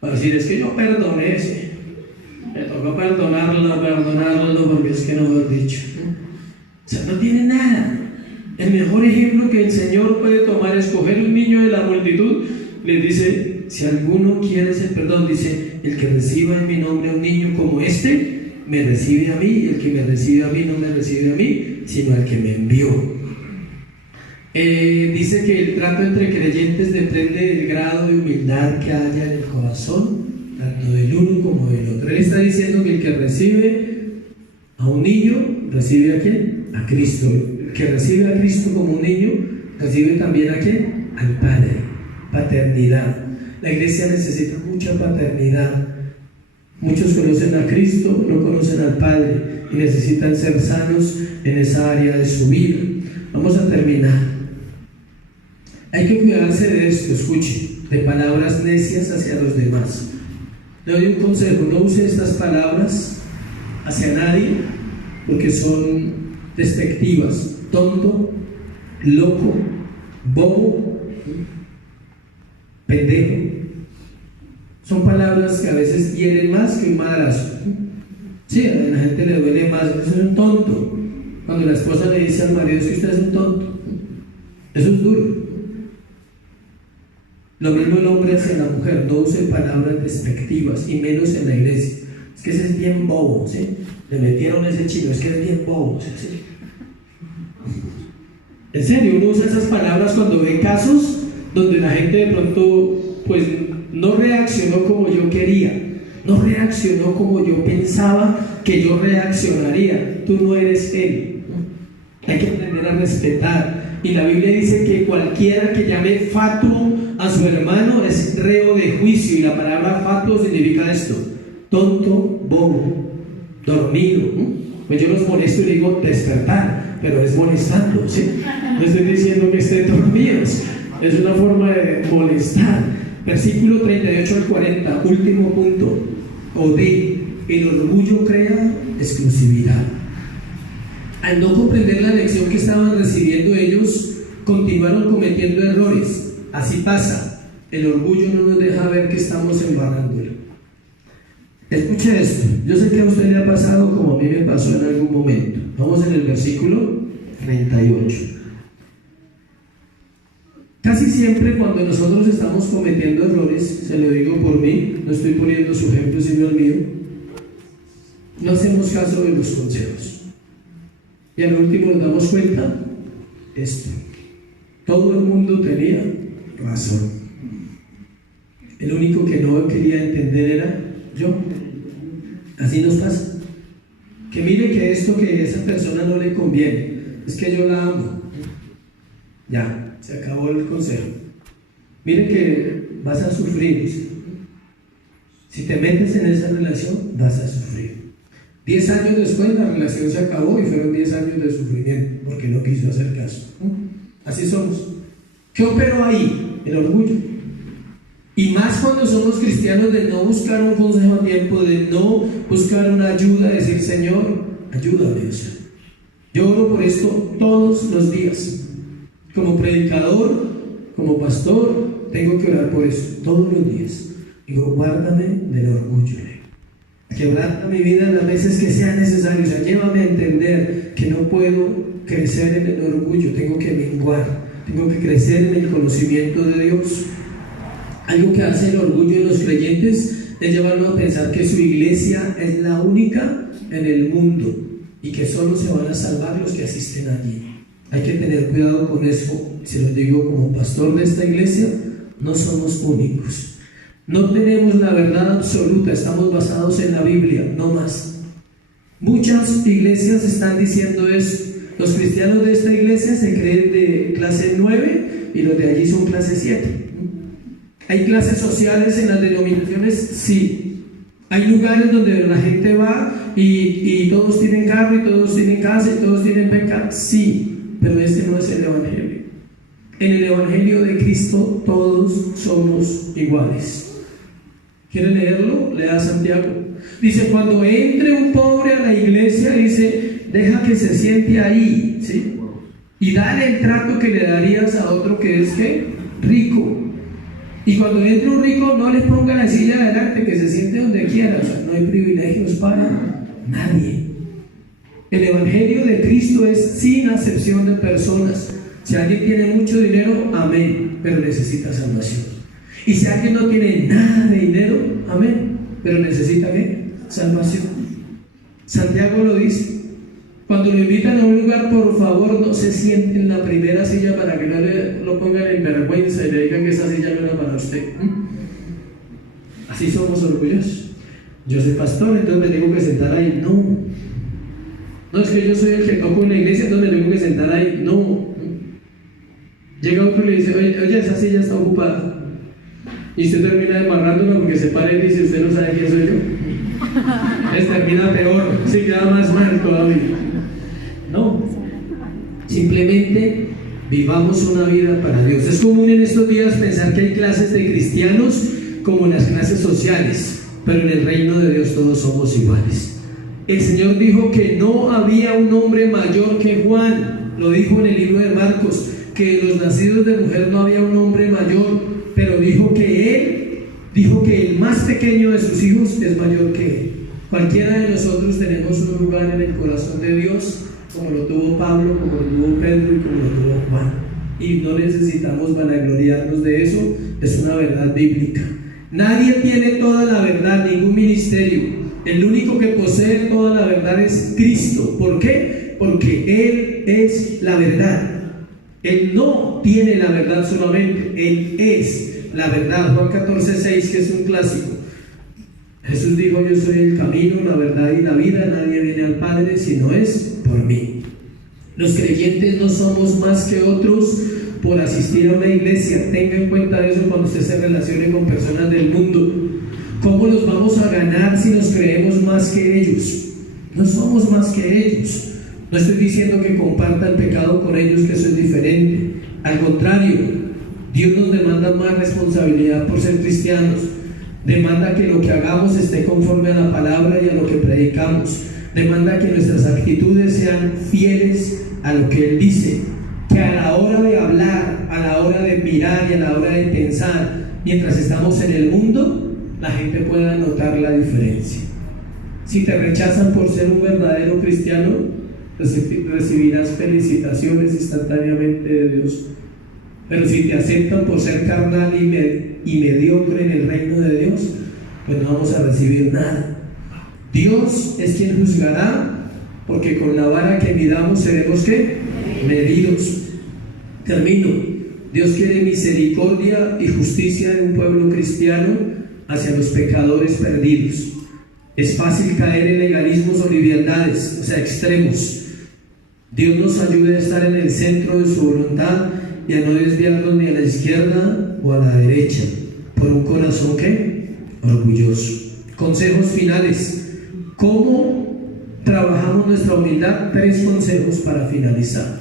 Para decir, es que yo perdoné, sí. Me tocó perdonarlo, porque es que no lo he dicho. O sea, no tiene nada. El mejor ejemplo que el Señor puede tomar es coger un niño de la multitud, le dice, si alguno quiere ese perdón, dice, el que reciba en mi nombre a un niño como este, me recibe a mí, y el que me recibe a mí no me recibe a mí, sino al que me envió. Dice que el trato entre creyentes depende del grado de humildad que haya en el corazón, tanto del uno como del otro. Él está diciendo que el que recibe a un niño, ¿recibe a quién? A Cristo. El que recibe a Cristo como un niño, recibe también a quién? Al Padre. Paternidad. La iglesia necesita mucha paternidad. Muchos conocen a Cristo, no conocen al Padre y necesitan ser sanos en esa área de su vida. Vamos a terminar. Hay que cuidarse de esto, escuche, de palabras necias hacia los demás. Le doy un consejo, no use estas palabras hacia nadie porque son despectivas. Tonto, loco, bobo, pendejo. Son palabras que a veces hieren más que un madrazo. Sí, a la gente le duele más, eso es un tonto. Cuando la esposa le dice al marido, es que usted es un tonto. Eso es duro. Lo mismo el hombre hacia la mujer, no use palabras despectivas y menos en la iglesia. Es que ese es bien bobo, ¿sí? Le metieron ese chino, es que es bien bobo, ¿sí? En serio, uno usa esas palabras cuando ve casos donde la gente de pronto, pues, no reaccionó como yo quería, no reaccionó como yo pensaba que yo reaccionaría. Tú no eres él, ¿no? Hay que aprender a respetar. Y la Biblia dice que cualquiera que llame fatuo a su hermano es reo de juicio, y la palabra fatuo significa esto: tonto, bobo, dormido. Pues yo los molesto y le digo despertar, pero es molestando, ¿sí? No estoy diciendo que estén dormidos, es una forma de molestar. Versículo 38 al 40, último punto. El orgullo crea exclusividad. Al no comprender la lección que estaban recibiendo ellos, continuaron cometiendo errores. Así pasa, el orgullo no nos deja ver que estamos embarrándolo. Escuche esto, yo sé que a usted le ha pasado como a mí me pasó en algún momento. Vamos en el versículo 38. Casi siempre cuando nosotros estamos cometiendo errores, se lo digo por mí, no estoy poniendo su ejemplo sino el mío, no hacemos caso de los consejos. Y al último nos damos cuenta, esto, todo el mundo tenía razón. El único que no quería entender era yo. Así nos pasa. Que mire que esto que a esa persona no le conviene, es que yo la amo. Ya, se acabó el consejo. Mire que vas a sufrir. Si te metes en esa relación, vas a sufrir. 10 años después la relación se acabó y fueron 10 años de sufrimiento porque no quiso hacer caso. Así somos. ¿Qué operó ahí? El orgullo. Y más cuando somos cristianos, de no buscar un consejo a tiempo, de no buscar una ayuda, decir: Señor, ayúdame. O sea, yo oro por esto todos los días. Como predicador, como pastor, tengo que orar por eso todos los días. Digo: guárdame del orgullo. Quebranta mi vida las veces que sea necesario. O sea, llévame a entender que no puedo crecer en el orgullo, tengo que menguar, tengo que crecer en el conocimiento de Dios. Algo que hace el orgullo en los creyentes es llevarlo a pensar que su iglesia es la única en el mundo y que solo se van a salvar los que asisten allí. Hay que tener cuidado con eso. Se lo digo como pastor de esta iglesia: no somos únicos. No tenemos la verdad absoluta, estamos basados en la Biblia, no más. Muchas iglesias están diciendo eso. Los cristianos de esta iglesia se creen de clase 9 y los de allí son clase 7. ¿Hay clases sociales en las denominaciones? Sí. Hay lugares donde la gente va y todos tienen carro y todos tienen casa y todos tienen beca. Sí, pero este no es el Evangelio. En el Evangelio de Cristo todos somos iguales. ¿Quiere leerlo? Lea Santiago. Dice: cuando entre un pobre a la iglesia, dice, deja que se siente ahí, ¿sí? Y dale el trato que le darías a otro que es ¿qué? Rico. Y cuando entre un rico, no le ponga la silla adelante, que se siente donde quiera. O sea, no hay privilegios para nadie. El Evangelio de Cristo es sin acepción de personas. Si alguien tiene mucho dinero, amén, pero necesita salvación. Y si alguien no tiene nada de dinero, amén, pero necesita ¿qué? Salvación. Santiago lo dice. Cuando lo invitan a un lugar, por favor, no se siente en la primera silla para que no lo pongan en vergüenza y le digan que esa silla no era para usted. Así somos orgullosos. Yo soy pastor, entonces me tengo que sentar ahí. No es que yo soy el que toco en la iglesia, entonces me tengo que sentar ahí. No. Llega otro y le dice: oye, esa silla está ocupada. Y usted termina desmarrándola porque se para y dice: usted no sabe quién soy yo. Les termina peor, se queda más mal todavía. No, simplemente vivamos una vida para Dios. Es común en estos días pensar que hay clases de cristianos como las clases sociales, pero en el reino de Dios todos somos iguales. El Señor dijo que no había un hombre mayor que Juan. Lo dijo en el libro de Marcos, que de los nacidos de mujer no había un hombre mayor, pero dijo que el más pequeño de sus hijos es mayor que él. Cualquiera de nosotros tenemos un lugar en el corazón de Dios, como lo tuvo Pablo, como lo tuvo Pedro y como lo tuvo Juan. Y no necesitamos vanagloriarnos de eso, es una verdad bíblica. Nadie tiene toda la verdad, ningún ministerio. El único que posee toda la verdad es Cristo. ¿Por qué? Porque Él es la verdad. Él no tiene la verdad solamente, Él es la verdad. Juan 14:6, que es un clásico. Jesús dijo: yo soy el camino, la verdad y la vida, nadie viene al Padre si no es por mí. Los creyentes no somos más que otros por asistir a una iglesia. Tenga en cuenta eso cuando usted se relacione con personas del mundo. ¿Cómo los vamos a ganar si nos creemos más que ellos? No somos más que ellos. No estoy diciendo que comparta el pecado con ellos, que eso es diferente. Al contrario, Dios nos demanda más responsabilidad por ser cristianos. Demanda que lo que hagamos esté conforme a la palabra y a lo que predicamos. Demanda que nuestras actitudes sean fieles a lo que Él dice. Que a la hora de hablar, a la hora de mirar y a la hora de pensar, mientras estamos en el mundo, la gente pueda notar la diferencia. Si te rechazan por ser un verdadero cristiano, recibirás felicitaciones instantáneamente de Dios. Pero si te aceptan por ser carnal y mediocre en el reino de Dios, pues no vamos a recibir nada. Dios es quien juzgará, porque con la vara que midamos seremos ¿qué? Medidos. Termino. Dios quiere misericordia y justicia en un pueblo cristiano hacia los pecadores perdidos. Es fácil caer en legalismos o liviandades, o sea, extremos. Dios nos ayude a estar en el centro de su voluntad y a no desviarnos ni a la izquierda o a la derecha, por un corazón ¿qué? Orgulloso. Consejos finales. ¿Cómo trabajamos nuestra humildad? 3 consejos para finalizar.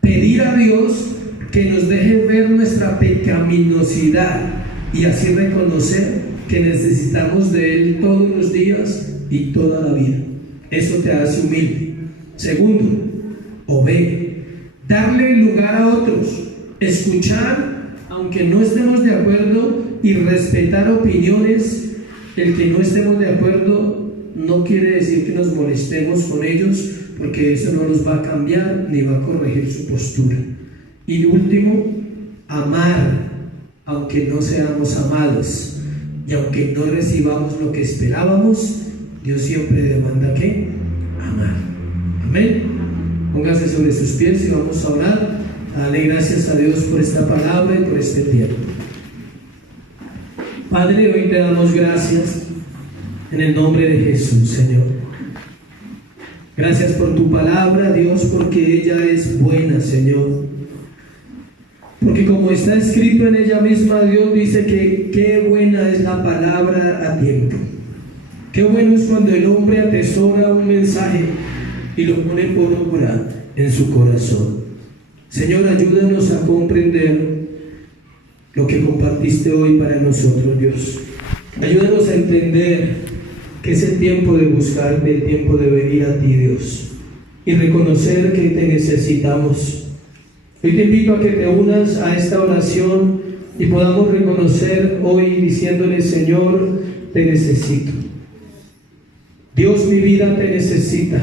Pedir a Dios que nos deje ver nuestra pecaminosidad y así reconocer que necesitamos de Él todos los días y toda la vida. Eso te hace humilde. Segundo, darle lugar a otros, escuchar aunque no estemos de acuerdo y respetar opiniones. El que no estemos de acuerdo no quiere decir que nos molestemos con ellos, porque eso no los va a cambiar ni va a corregir su postura. Y último, amar aunque no seamos amados, y aunque no recibamos lo que esperábamos, Dios siempre demanda ¿qué? Amar. Amén. Póngase sobre sus pies y vamos a orar. Dale gracias a Dios por esta palabra y por este tiempo. Padre, hoy te damos gracias en el nombre de Jesús, Señor. Gracias por tu palabra, Dios, porque ella es buena, Señor. Porque como está escrito en ella misma, Dios dice que qué buena es la palabra a tiempo. Qué bueno es cuando el hombre atesora un mensaje y lo pone por obra en su corazón. Señor, ayúdanos a comprender lo que compartiste hoy para nosotros, Dios. Ayúdanos a entender que es el tiempo de buscarte, el tiempo de venir a ti, Dios, y reconocer que te necesitamos. Hoy te invito a que te unas a esta oración y podamos reconocer hoy diciéndole: Señor, te necesito. Dios, mi vida te necesita.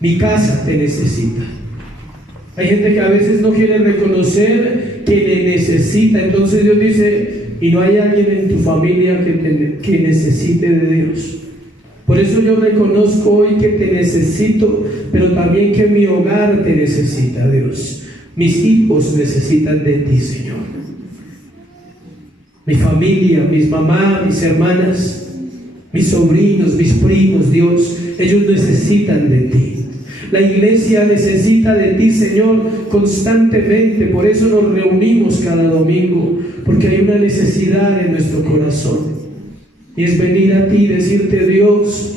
Mi casa te necesita. Hay gente que a veces no quiere reconocer que le necesita. Entonces Dios dice: y no hay alguien en tu familia que necesite de Dios. Por eso yo reconozco hoy que te necesito, pero también que mi hogar te necesita, Dios. Mis hijos necesitan de ti, Señor. Mi familia, mis mamás, mis hermanas, mis sobrinos, mis primos, Dios, ellos necesitan de ti. La iglesia necesita de ti, Señor, constantemente. Por eso nos reunimos cada domingo, porque hay una necesidad en nuestro corazón. Y es venir a ti y decirte: Dios,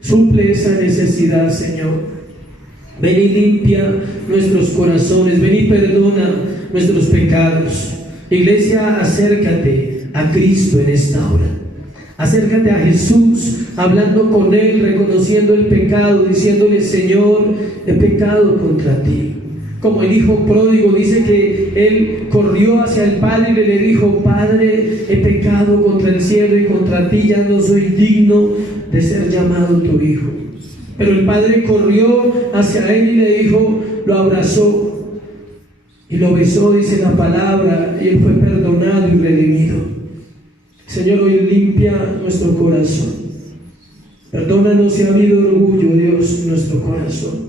suple esa necesidad, Señor. Ven y limpia nuestros corazones. Ven y perdona nuestros pecados. Iglesia, acércate a Cristo en esta hora. Acércate a Jesús, hablando con Él, reconociendo el pecado, diciéndole: Señor, he pecado contra ti. Como el hijo pródigo dice que él corrió hacia el Padre y le dijo: Padre, he pecado contra el cielo y contra ti, ya no soy digno de ser llamado tu hijo. Pero el Padre corrió hacia él y le dijo, lo abrazó y lo besó, dice la palabra, y él fue perdonado y redimido. Señor, hoy limpia nuestro corazón. Perdónanos si ha habido orgullo, Dios, en nuestro corazón.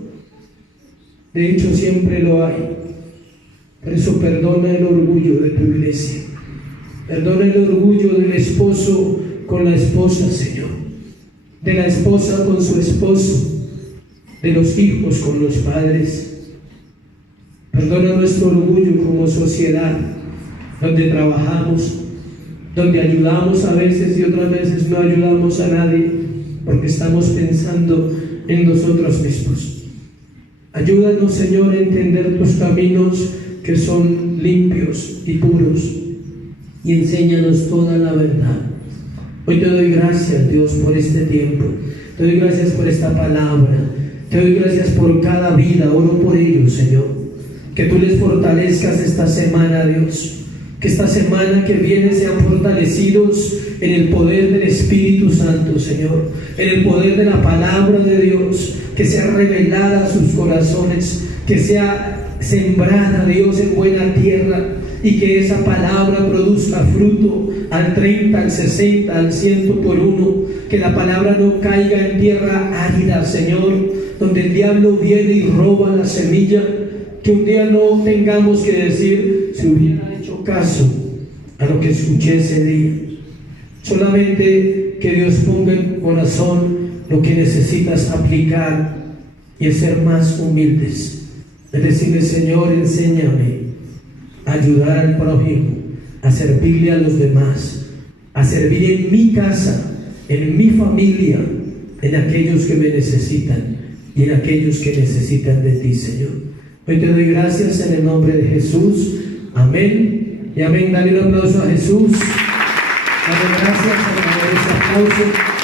De hecho, siempre lo hay. Por eso perdona el orgullo de tu iglesia. Perdona el orgullo del esposo con la esposa, Señor. De la esposa con su esposo. De los hijos con los padres. Perdona nuestro orgullo como sociedad, donde trabajamos, donde ayudamos a veces y otras veces no ayudamos a nadie, porque estamos pensando en nosotros mismos. Ayúdanos, Señor, a entender tus caminos que son limpios y puros, y enséñanos toda la verdad. Hoy te doy gracias, Dios, por este tiempo. Te doy gracias por esta palabra. Te doy gracias por cada vida. Oro por ellos, Señor. Que tú les fortalezcas esta semana, Dios. Que esta semana que viene sean fortalecidos en el poder del Espíritu Santo, Señor. En el poder de la palabra de Dios. Que sea revelada a sus corazones. Que sea sembrada, Dios, en buena tierra. Y que esa palabra produzca fruto al 30, al 60, al 100 por uno. Que la palabra no caiga en tierra árida, Señor, donde el diablo viene y roba la semilla. que un día no tengamos que decir si hubiera hecho caso a lo que escuché ese día. Solamente que Dios ponga en tu corazón lo que necesitas aplicar y es ser más humildes. Es decirle: Señor, enséñame a ayudar al prójimo, a servirle a los demás, a servir en mi casa, en mi familia, en aquellos que me necesitan y en aquellos que necesitan de ti, Señor. Hoy te doy gracias en el nombre de Jesús. Amén y amén. Dale un aplauso a Jesús. Dale gracias por ese aplauso.